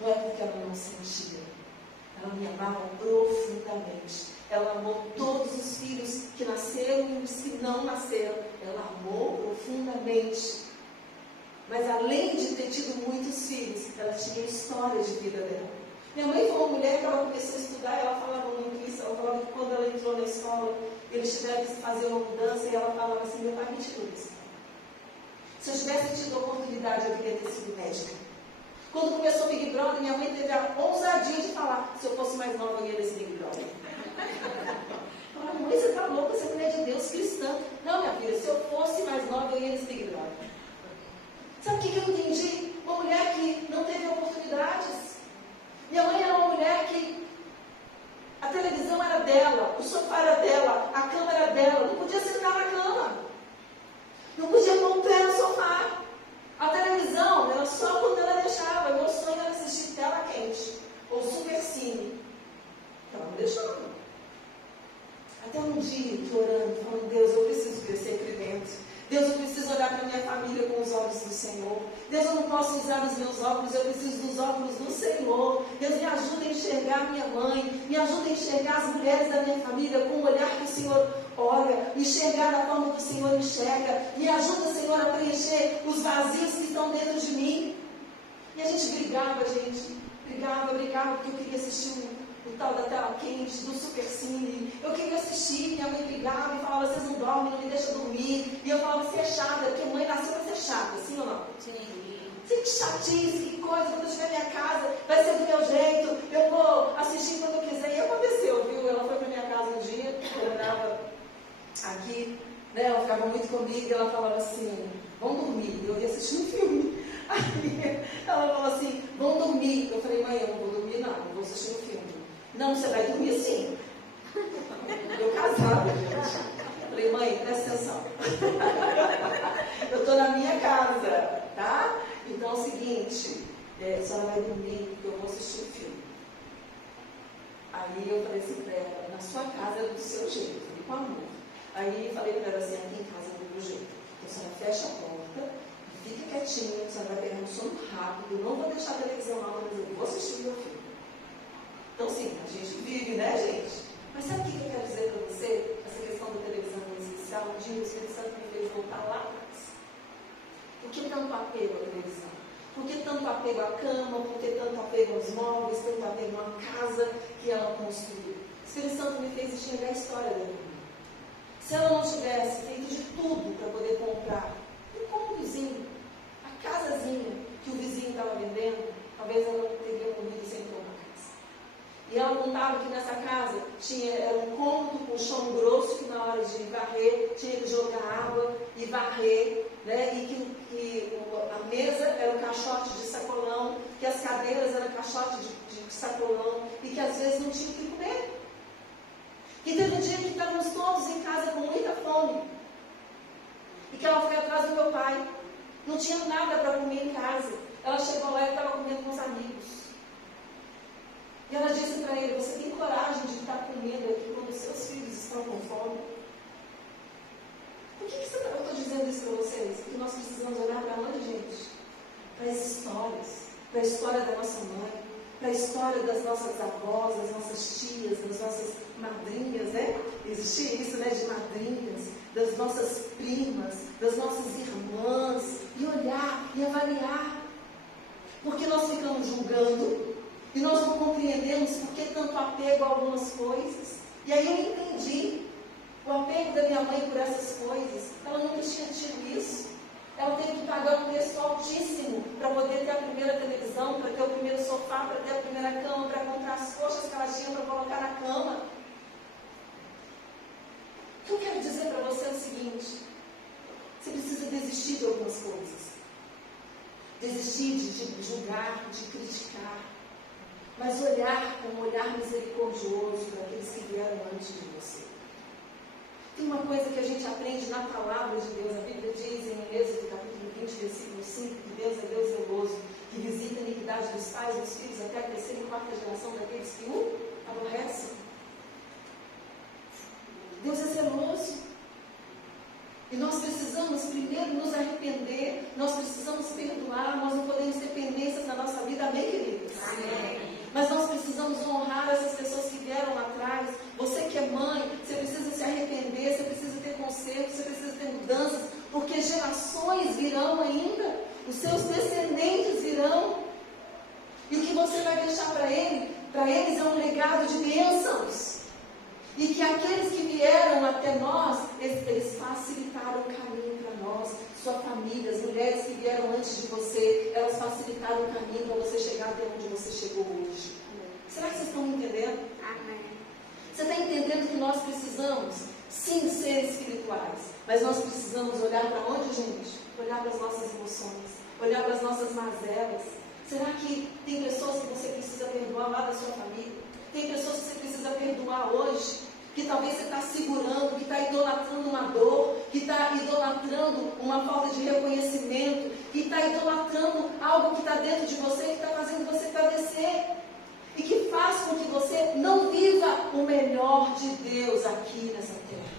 Não é porque ela não sentia. Ela me amava profundamente. Ela amou todos os filhos que nasceram e os que não nasceram. Ela amou profundamente. Mas além de ter tido muitos filhos, ela tinha a história de vida dela. Minha mãe foi uma mulher que ela começou a estudar, ela falava muito isso. Ela falava que quando ela entrou na escola, eles tiveram que fazer uma mudança, e ela falava assim, meu pai me tirou isso. Se eu tivesse tido a oportunidade, eu queria ter sido médica. Quando começou o Big Brother, minha mãe teve a ousadia de falar, se eu fosse mais nova, eu ia nesse Big Brother. Fala, mãe, você está louca, você é mulher de Deus, cristã. Não, minha filha, se eu fosse mais nova, eu ia nesse Big Brother. Sabe o que eu entendi? Uma mulher que não teve oportunidades. Minha mãe era uma mulher que a televisão era dela, o sofá era dela, a cama era dela, não podia sentar na cama. Não podia pôr um pé no sofá. A televisão era só quando ela deixava. Meu sonho era assistir Tela Quente ou Super Cine. Ela não deixava. Até um dia que orando, falando, Deus, eu preciso crescer aqui dentro. Deus, eu preciso olhar para a minha família. Senhor. Deus, eu não posso usar os meus óculos, eu preciso dos óculos do Senhor. Deus, me ajuda a enxergar minha mãe, me ajuda a enxergar as mulheres da minha família com o olhar que o Senhor olha, enxergar da forma que o Senhor enxerga. Me ajuda, Senhor, a preencher os vazios que estão dentro de mim. E a gente brigava, porque eu queria assistir o tal da tela quente, do Super Cine. Eu queria assistir, minha mãe brigava e falava, vocês não dormem, não me deixam dormir. E eu falava, você é chata, porque mãe nasceu para ser chata, sim ou não? Sim. Que chatice, que coisa, quando eu estiver na minha casa, vai ser do meu jeito, eu vou assistir quando eu quiser. E aconteceu, viu? Ela foi para minha casa um dia, eu morava aqui, né? Ela ficava muito comigo e ela falava assim, vamos dormir. Eu ia assistir um filme. Aí ela falou assim, vamos dormir. Eu falei, mãe, eu não vou dormir não vou assistir um filme. Não, você vai dormir sim. Eu casada, gente. Falei, mãe, presta atenção. Eu estou na minha casa, tá? Então é o seguinte, a senhora vai dormir porque eu vou assistir o filme. Aí eu falei assim para ela, na sua casa é do seu jeito, e com amor. Aí falei para ela assim, aqui em casa é do meu jeito. Então a senhora fecha a porta, fica quietinha, a senhora vai pegar um sono rápido, eu não vou deixar a televisão lá, mas eu vou assistir o meu filme. Então sim, a gente vive, né, gente? Mas sabe o que eu quero dizer para você? Essa questão da televisão em especial, um dia o Espírito Santo me fez voltar lá atrás. Por que tanto apego à televisão? Por que tanto apego à cama? Por que tanto apego aos móveis? Tanto apego à casa que ela construiu? O Espírito Santo me fez enxergar a história da minha mãe. Se ela não tivesse feito de tudo para poder comprar um cômodozinho, a casazinha que o vizinho estava vendendo, talvez ela não teria morrido sem ter uma casa. E ela contava que nessa casa era um cômodo com chão grosso, que na hora de varrer tinha que jogar água e varrer, né? E que a mesa era um caixote de sacolão, que as cadeiras eram caixote de sacolão, e que às vezes não tinha o que comer. E teve um dia que estávamos todos em casa com muita fome, e que ela foi atrás do meu pai. Não tinha nada para comer em casa. Ela chegou lá e estava comendo com os amigos. E ela disse para ele, você tem coragem de estar comendo aqui quando os seus filhos estão com fome? Por que eu estou dizendo isso para vocês? Porque nós precisamos olhar para onde, gente? Para as histórias. Para a história da nossa mãe. Para a história das nossas avós, das nossas tias, das nossas madrinhas, né? Existia isso, né? De madrinhas, das nossas primas, das nossas irmãs. E olhar e avaliar. Porque nós ficamos julgando e nós não compreendemos por que tanto apego a algumas coisas. E aí eu entendi o apego da minha mãe por essas coisas. Ela nunca tinha tido isso. Ela teve que pagar um preço altíssimo para poder ter a primeira televisão, para ter o primeiro sofá, para ter a primeira cama, para comprar as coxas que ela tinha para colocar na cama. O que eu quero dizer para você é o seguinte: você precisa desistir de algumas coisas. Desistir de julgar, de criticar, mas olhar com um olhar misericordioso para aqueles que vieram antes de você. Tem uma coisa que a gente aprende na palavra de Deus. A Bíblia diz em Êxodo capítulo 20, versículo 5, que Deus é Deus zeloso, que visita a iniquidade dos pais e dos filhos até a terceira e quarta geração daqueles que o aborrecem. Deus é zeloso. E nós precisamos primeiro nos arrepender, nós precisamos perdoar, nós não podemos ter pendências na nossa vida, amém, queridos? Amém. Mas nós precisamos honrar essas pessoas que vieram lá atrás. Você que é mãe, você precisa se arrepender, você precisa ter conserto, você precisa ter mudanças, porque gerações virão ainda, os seus descendentes virão. E o que você vai deixar para eles é um legado de bênçãos. E que aqueles que vieram até nós, eles facilitaram o caminho para nós, sua família, as mulheres que vieram antes de você, elas facilitaram o caminho para você chegar até onde você chegou hoje. Será que vocês estão me entendendo? Amém. Você está entendendo que nós precisamos, sim, ser espirituais, mas nós precisamos olhar para onde, gente? Olhar para as nossas emoções, olhar para as nossas mazelas. Será que tem pessoas que você precisa perdoar lá da sua família? Tem pessoas que você precisa perdoar hoje, que talvez você está segurando, que está idolatrando uma dor, que está idolatrando uma falta de reconhecimento, que está idolatrando algo que está dentro de você, que está fazendo você padecer, e que faz com que você não viva o melhor de Deus aqui nessa terra.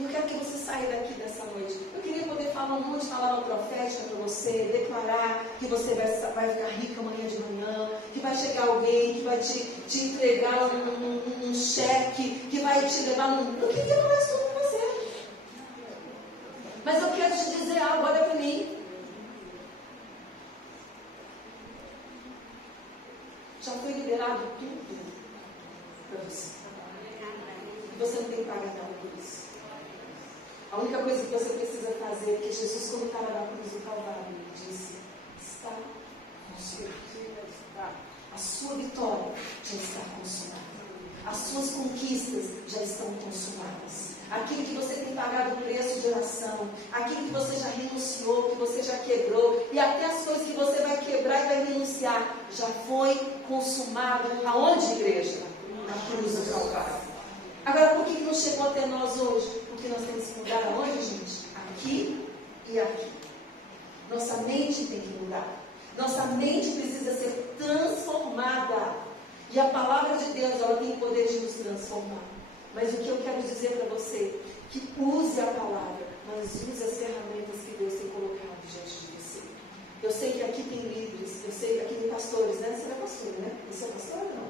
Eu quero que você saia daqui dessa noite. Eu queria poder falar um monte de palavra profética para você, declarar que você vai ficar rica amanhã de manhã, que vai chegar alguém que vai te entregar um cheque, que vai te levar num... Eu queria falar isso tudo com você. Mas eu quero te dizer algo, olha para mim. Já foi liberado tudo para você. E você não tem que pagar nada por isso. A única coisa que você precisa fazer é que Jesus, quando estava na cruz do Calvário, ele disse: está consumado. A sua vitória já está consumada. As suas conquistas já estão consumadas. Aquilo que você tem pagado o preço de oração, aquilo que você já renunciou, que você já quebrou, e até as coisas que você vai quebrar e vai renunciar, já foi consumado. Aonde, igreja? Na cruz do Calvário. Agora, por que não chegou até nós hoje? Porque nós temos que mudar aonde, gente? Aqui e aqui. Nossa mente tem que mudar. Nossa mente precisa ser transformada. E a palavra de Deus, ela tem o poder de nos transformar. Mas o que eu quero dizer para você, que use a palavra, mas use as ferramentas que Deus tem colocado diante de você. Eu sei que aqui tem líderes, eu sei que aqui tem pastores, né? Você é pastor, né? Você é pastor ou não?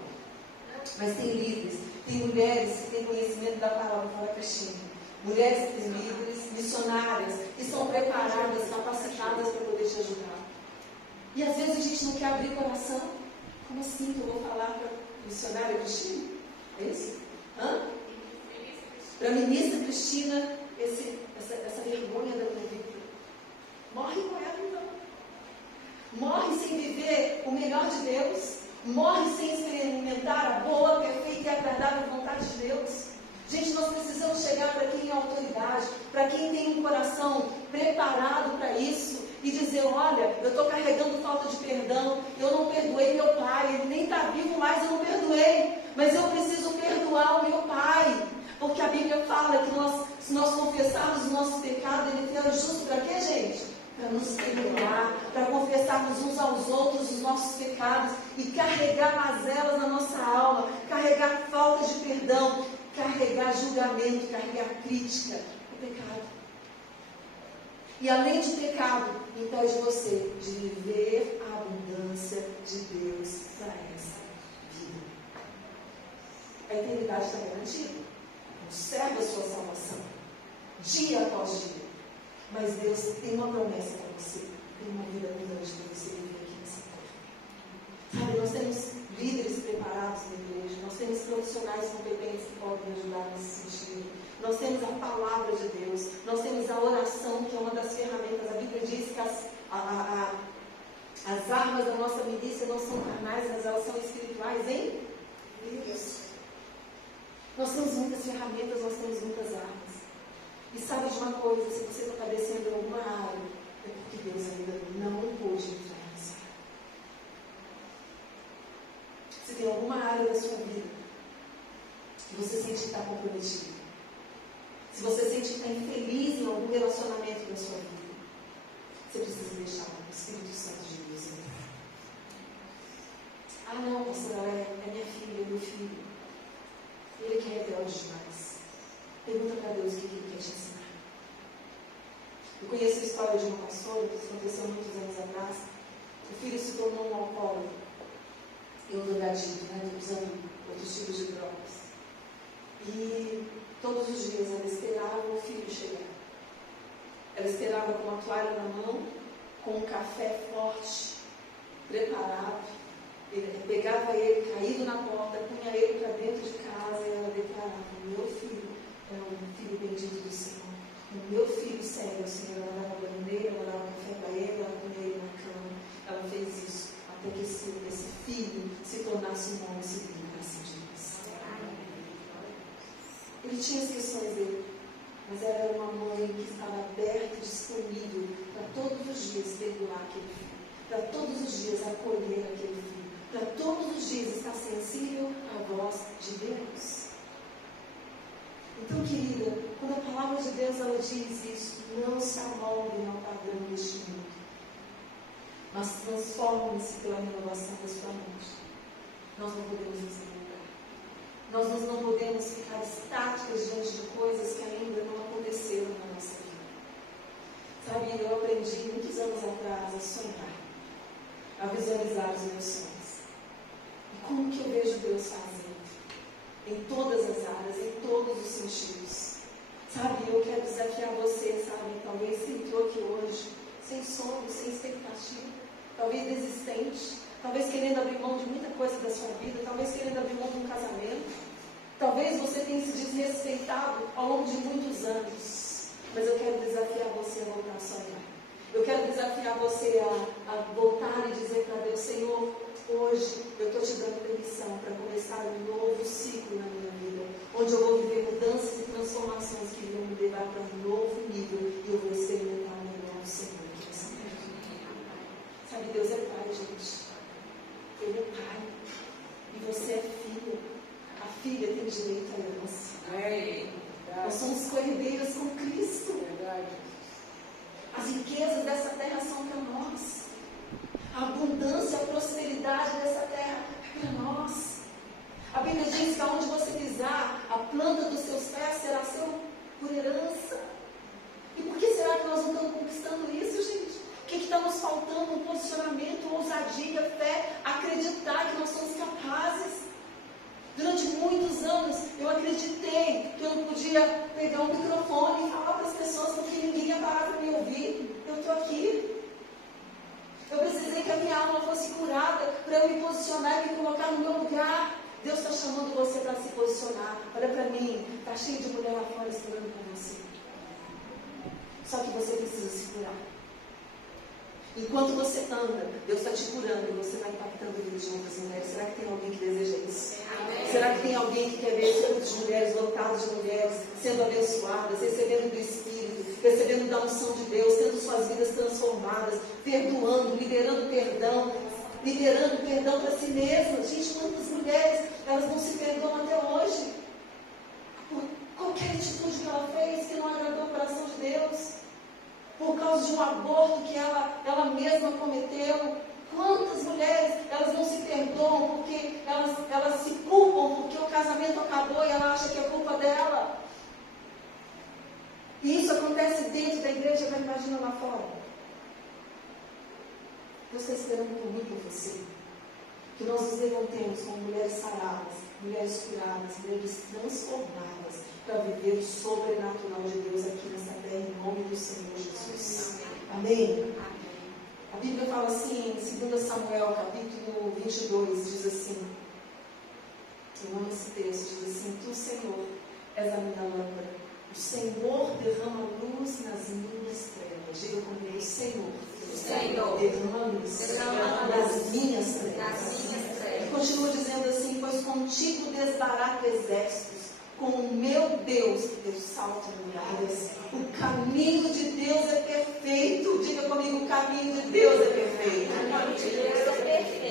Mas tem líderes, tem mulheres que têm conhecimento da palavra, fala Cristina. Mulheres que têm líderes, missionárias, que estão preparadas, capacitadas para poder te ajudar. E às vezes a gente não quer abrir coração. Como assim que eu vou falar para a missionária Cristina? É isso? Hã? Para a ministra Cristina, essa vergonha da minha vida. Morre com ela, então. Morre sem viver o melhor de Deus. Morre sem experimentar a boa, perfeita e agradável vontade de Deus. Gente, nós precisamos chegar para quem é autoridade, para quem tem um coração preparado para isso, e dizer: olha, eu estou carregando falta de perdão, eu não perdoei meu pai, ele nem está vivo mais, eu não perdoei, mas eu preciso perdoar o meu pai. Porque a Bíblia fala que se nós confessarmos o nosso pecado, ele é justo para quê, gente? Para nos perdoar, para confessarmos uns aos outros os nossos pecados e carregar mazelas na nossa alma, carregar falta de perdão, carregar julgamento, carregar crítica, o pecado. E além de pecado, impede você de viver a abundância de Deus para essa vida. A eternidade está garantida. Conserva a sua salvação, dia após dia. Mas Deus tem uma promessa para você. Tem uma vida abundante para você viver aqui nessa terra. Sabe, nós temos líderes preparados na igreja. Nós temos profissionais competentes que podem ajudar nesse sentido. Nós temos a palavra de Deus. Nós temos a oração, que é uma das ferramentas. A Bíblia diz que as armas da nossa milícia não são carnais, mas elas são espirituais, hein? Deus. Nós temos muitas ferramentas, nós temos muitas armas. E sabe de uma coisa, se você está padecendo em alguma área, é porque Deus ainda não pôde entrar nessa área. Se tem alguma área da sua vida que você sente que está comprometido, se você sente que está infeliz em algum relacionamento da sua vida, você precisa deixar o Espírito Santo de Deus entrar. Ah não, pastora, é minha filha, é meu filho. Ele que é rebelde demais. Pergunta para Deus o que ele quer te ensinar. Eu conheço a história de uma pastora, que aconteceu muitos anos atrás. O filho se tornou um alcoólatra e um drogadito, né, usando outros tipos de drogas. E todos os dias ela esperava o filho chegar. Ela esperava com uma toalha na mão, com um café forte, preparado. Ele pegava ele, caído na porta, punha ele para dentro de casa e ela declarava: meu filho é um filho bendito do Senhor. O meu filho serve ao Senhor. Ela dava banho nele, ela dava café para ele, ela punha ele na cama. Ela fez isso até que esse filho se tornasse um homem segundo o coração de Deus. Ele tinha as questões dele, mas ela era uma mãe que estava aberta e disponível para todos os dias perdoar aquele filho, para todos os dias acolher aquele filho, para todos os dias estar sensível à voz de Deus. Então, querida, quando a palavra de Deus ela diz isso, não se amoldem ao padrão deste mundo, mas transformem-se pela renovação da sua mente. Nós não podemos nos demorar. Nós não podemos ficar estáticas diante de coisas que ainda não aconteceram aconteceram na nossa vida. Sabe, eu aprendi muitos anos atrás a sonhar, a visualizar os meus sonhos. E como que eu vejo Deus fazendo? Em todas as áreas, em todos os sentidos. Sabe, eu quero desafiar você, sabe, talvez você entrou aqui hoje sem sonho, sem expectativa, talvez desistente, talvez querendo abrir mão de muita coisa da sua vida, talvez querendo abrir mão de um casamento, talvez você tenha se desrespeitado ao longo de muitos anos, mas eu quero desafiar você a voltar a sonhar. Eu quero desafiar você a voltar e dizer para Deus: Senhor, hoje eu estou te dando permissão para começar um novo ciclo na minha vida, onde eu vou viver mudanças e transformações que vão me levar para um novo nível e eu vou experimentar o melhor do Senhor aqui nessa terra. Sabe, Deus é Pai, gente. Ele é Pai. E você é filha. A filha tem direito à herança. Nós somos coerdeiros com Cristo. As riquezas dessa terra são para nós. A abundância, a prosperidade dessa terra é para nós. A Bíblia diz que aonde você pisar, a planta dos seus pés será seu por herança. E por que será que nós não estamos conquistando isso, gente? O que está nos faltando? Um posicionamento, ousadia, fé, acreditar que nós somos capazes. Durante muitos anos eu acreditei que eu não podia pegar um microfone e falar para as pessoas porque ninguém ia parar para me ouvir. Eu estou aqui. Eu precisei que a minha alma fosse curada para eu me posicionar e me colocar no meu lugar. Deus está chamando você para se posicionar. Olha para mim, está cheio de mulher lá fora esperando por você. Só que você precisa se curar. Enquanto você anda, Deus está te curando e você vai impactando a vida de outras mulheres. Será que tem alguém que deseja isso? Amém. Será que tem alguém que quer ver grupos de mulheres, lotados de mulheres, sendo abençoadas, recebendo do Espírito, recebendo da unção de Deus, tendo suas vidas transformadas, perdoando, liberando perdão para si mesmas? Gente, quantas mulheres, elas não se perdoam até hoje? Por qualquer atitude que ela fez que não agradou o coração de Deus. Por causa de um aborto que ela mesma cometeu. Quantas mulheres, elas não se perdoam porque elas se culpam porque o casamento acabou e ela acha que é culpa dela. E isso acontece dentro da igreja, mas imagina lá fora. Deus está esperando por mim e por você. Que nós nos levantemos como mulheres saradas, mulheres curadas, mulheres transformadas, para viver o sobrenatural de Deus aqui nessa terra, em nome do Senhor Jesus. Amém? A Bíblia fala assim, em 2 Samuel, capítulo 22, diz assim, eu amo esse texto, diz assim: Tu, Senhor, és a minha lâmpada, o Senhor derrama luz nas minhas trevas. Diga comigo: o Senhor derrama luz nas minhas trevas. E continua dizendo assim: pois contigo desbarato exércitos, com o meu Deus eu salto muralhas. O caminho de Deus é perfeito. Diga comigo: o caminho de Deus é perfeito.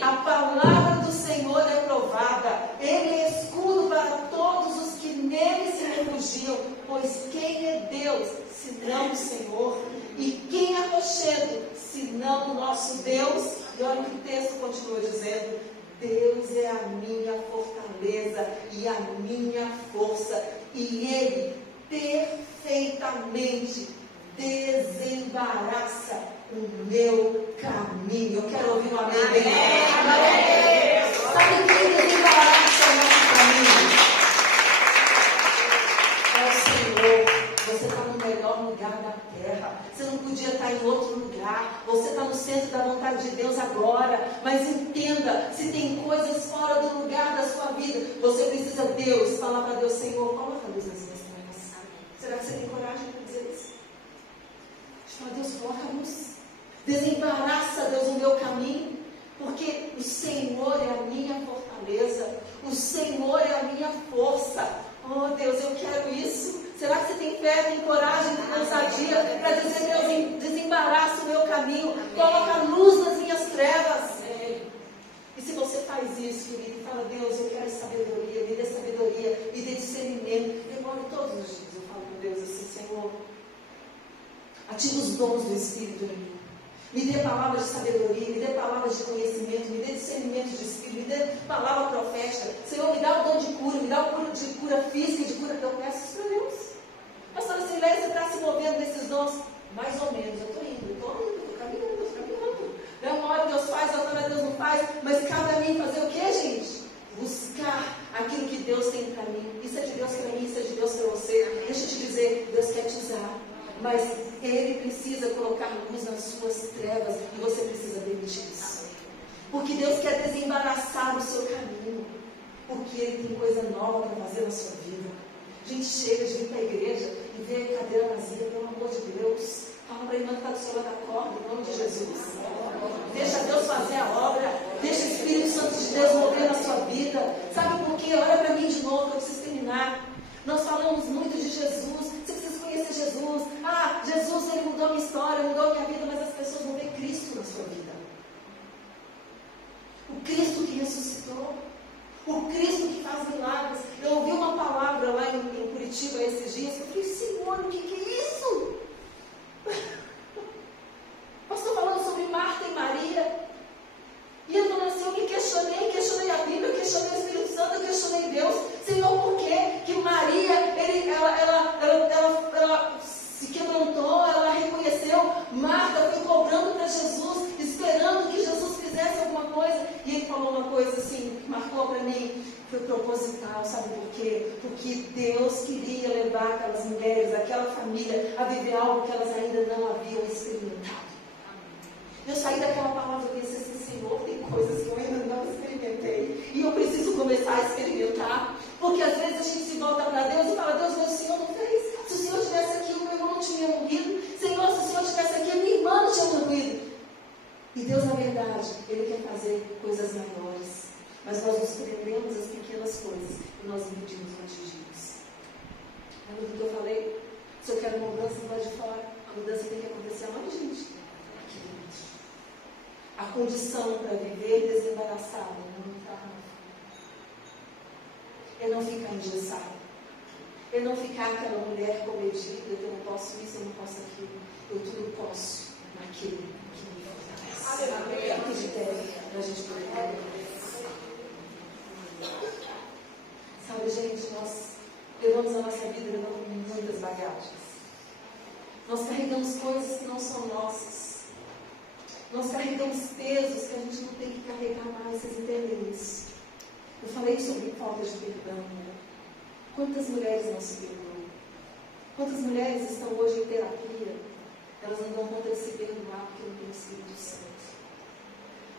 A palavra do Senhor é provada. Ele é escudo para todos os que nele se refugiam. Pois quem é Deus, senão o Senhor? E quem é rochedo, senão o nosso Deus? E olha o que o texto continua dizendo: Deus é a minha fortaleza e a minha força, e Ele perfeitamente desembaraça o meu caminho. Eu quero ouvir um amém bem alto. Sabe quem desembaraça o nosso caminho? É o Senhor. Você está no melhor lugar da terra. Você não podia estar em outro lugar. Você está no centro da vontade de Deus agora. Mas entenda, se tem coisas fora do lugar da sua vida, você precisa, Deus, falar para Deus: Senhor, coloca a luz nas minhas trevas. Será que você tem coragem para dizer isso? Fala: Deus, coloca a luz. Desembaraça, Deus, o meu caminho. Porque o Senhor é a minha fortaleza. O Senhor é a minha força. Oh, Deus, eu quero isso. Será que você tem fé, tem coragem, tem ousadia para dizer: Deus, desembaraça o meu caminho, coloca luz nas minhas trevas? E se você faz isso, querido, e fala: Deus, eu quero sabedoria, me dê discernimento. Eu oro todos os dias, eu falo para Deus assim: Senhor, ativa os dons do Espírito em mim. Me dê palavras de sabedoria, me dê palavras de conhecimento, me dê discernimento de Espírito, me dê palavra profética. Senhor, me dá o dom de cura, me dá o dom de cura física, de cura. Eu peço isso para Deus. Pastora Silência está se movendo nesses dons? Mais ou menos, eu estou indo, estou caminhando. É uma hora Deus faz, outra hora Deus não faz, mas cabe a mim fazer o que, gente? Buscar aquilo que Deus tem para mim. Isso é de Deus para mim, isso é de Deus para você. Deixa eu te dizer, Deus quer te usar, mas Ele precisa colocar luz nas suas trevas e você precisa permitir isso. Porque Deus quer desembaraçar o seu caminho, porque Ele tem coisa nova para fazer na sua vida. Gente chega de vir para a igreja e vê a cadeira vazia, pelo amor de Deus. Fala para a irmã que está do seu lado da corda, em nome de Jesus. Deixa Deus fazer a obra. Deixa o Espírito Santo de Deus mover na sua vida. Sabe por quê? Olha para mim de novo, que eu preciso terminar. Nós falamos muito de Jesus. Você precisa conhecer Jesus. Ah, Jesus, Ele mudou a minha história, mudou a minha vida, mas as pessoas não veem Cristo na sua vida. O Cristo que ressuscitou. O Cristo que faz milagres. Eu ouvi uma palavra lá em Curitiba esses dias. Eu falei, Senhor, o que é isso? Pastor falando sobre Marta e Maria. E eu falei assim, eu me questionei a Bíblia, eu questionei o Espírito Santo, eu questionei Deus. Senhor, por quê? Que Maria, ela se quebrantou, ela reconheceu. Marta foi cobrando para Jesus, esperando que Jesus fizesse alguma coisa. E ele falou uma coisa assim, que marcou para mim, foi proposital, sabe por quê? Porque Deus queria levar aquelas mulheres, aquela família, a viver algo que elas ainda não haviam experimentado. Eu saí daquela palavra e pensei assim, Senhor, tem coisas que eu ainda não experimentei. E eu preciso começar a experimentar. Porque às vezes a gente se volta para Deus e fala, Deus, mas o Senhor não fez. Se o Senhor estivesse aqui, o meu irmão não tinha morrido. Senhor, se o Senhor estivesse aqui, a minha irmã não tinha morrido. E Deus, na verdade, Ele quer fazer coisas maiores. Mas nós nos prendemos às pequenas coisas e nós impedimos o atingirmos. Lembra do que eu falei? Se eu quero uma mudança do lado de fora, a mudança tem que acontecer aonde, gente? Aqui dentro. A condição para viver desembaraçado não está na é não ficar engessado. É não ficar aquela mulher comedida, eu não posso isso, eu não posso aquilo. Eu tudo posso naquele que me fortalece. Fique de pé para a gente poder. Sabe, gente, nós levamos a nossa vida levando muitas bagagens. Nós carregamos coisas que não são nossas. Nós carregamos pesos que a gente não tem que carregar mais. Vocês entendem isso? Eu falei sobre falta de perdão, né? Quantas mulheres não se perdoam? Quantas mulheres estão hoje em terapia? Elas não dão conta de se perdoar porque não têm o Espírito Santo.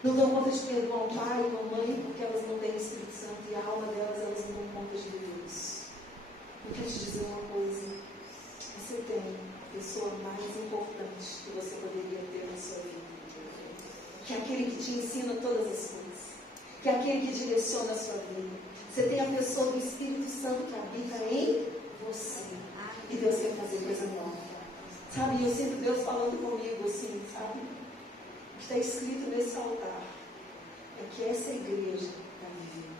Não dão conta de perdoar um pai, uma mãe, porque elas não têm o Espírito Santo. E a alma delas, elas não dão conta de viver isso. Eu quero te dizer uma coisa. Você tem a pessoa mais importante que você poderia ter na sua vida. Que é aquele que te ensina todas as coisas. Que é aquele que direciona a sua vida. Você tem a pessoa do Espírito Santo que habita em você. E Deus quer fazer coisa nova. Sabe, eu sinto Deus falando comigo assim, sabe? O que está escrito nesse altar é que essa igreja vai viver.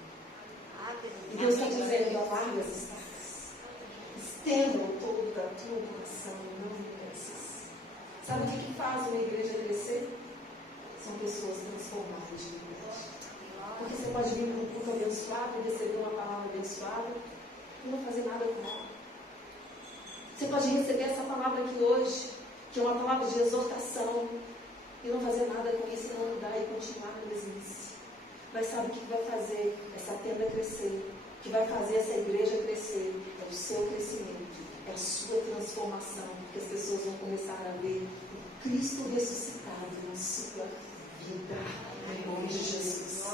E Deus está dizendo, alarga as estacas. Estenda o todo da tua coração, não imensas. Sabe o que faz uma igreja crescer? São pessoas transformadas de verdade. Porque você pode vir para um culto abençoado e receber uma palavra abençoada e não fazer nada com ela. Você pode receber essa palavra aqui hoje, que é uma palavra de exortação, e não fazer nada com isso, não mudar e continuar na mesmice. Mas sabe o que vai fazer essa tenda crescer? O que vai fazer essa igreja crescer? É o seu crescimento, é a sua transformação, porque as pessoas vão começar a ver o Cristo ressuscitado na sua vida. Em nome de Jesus.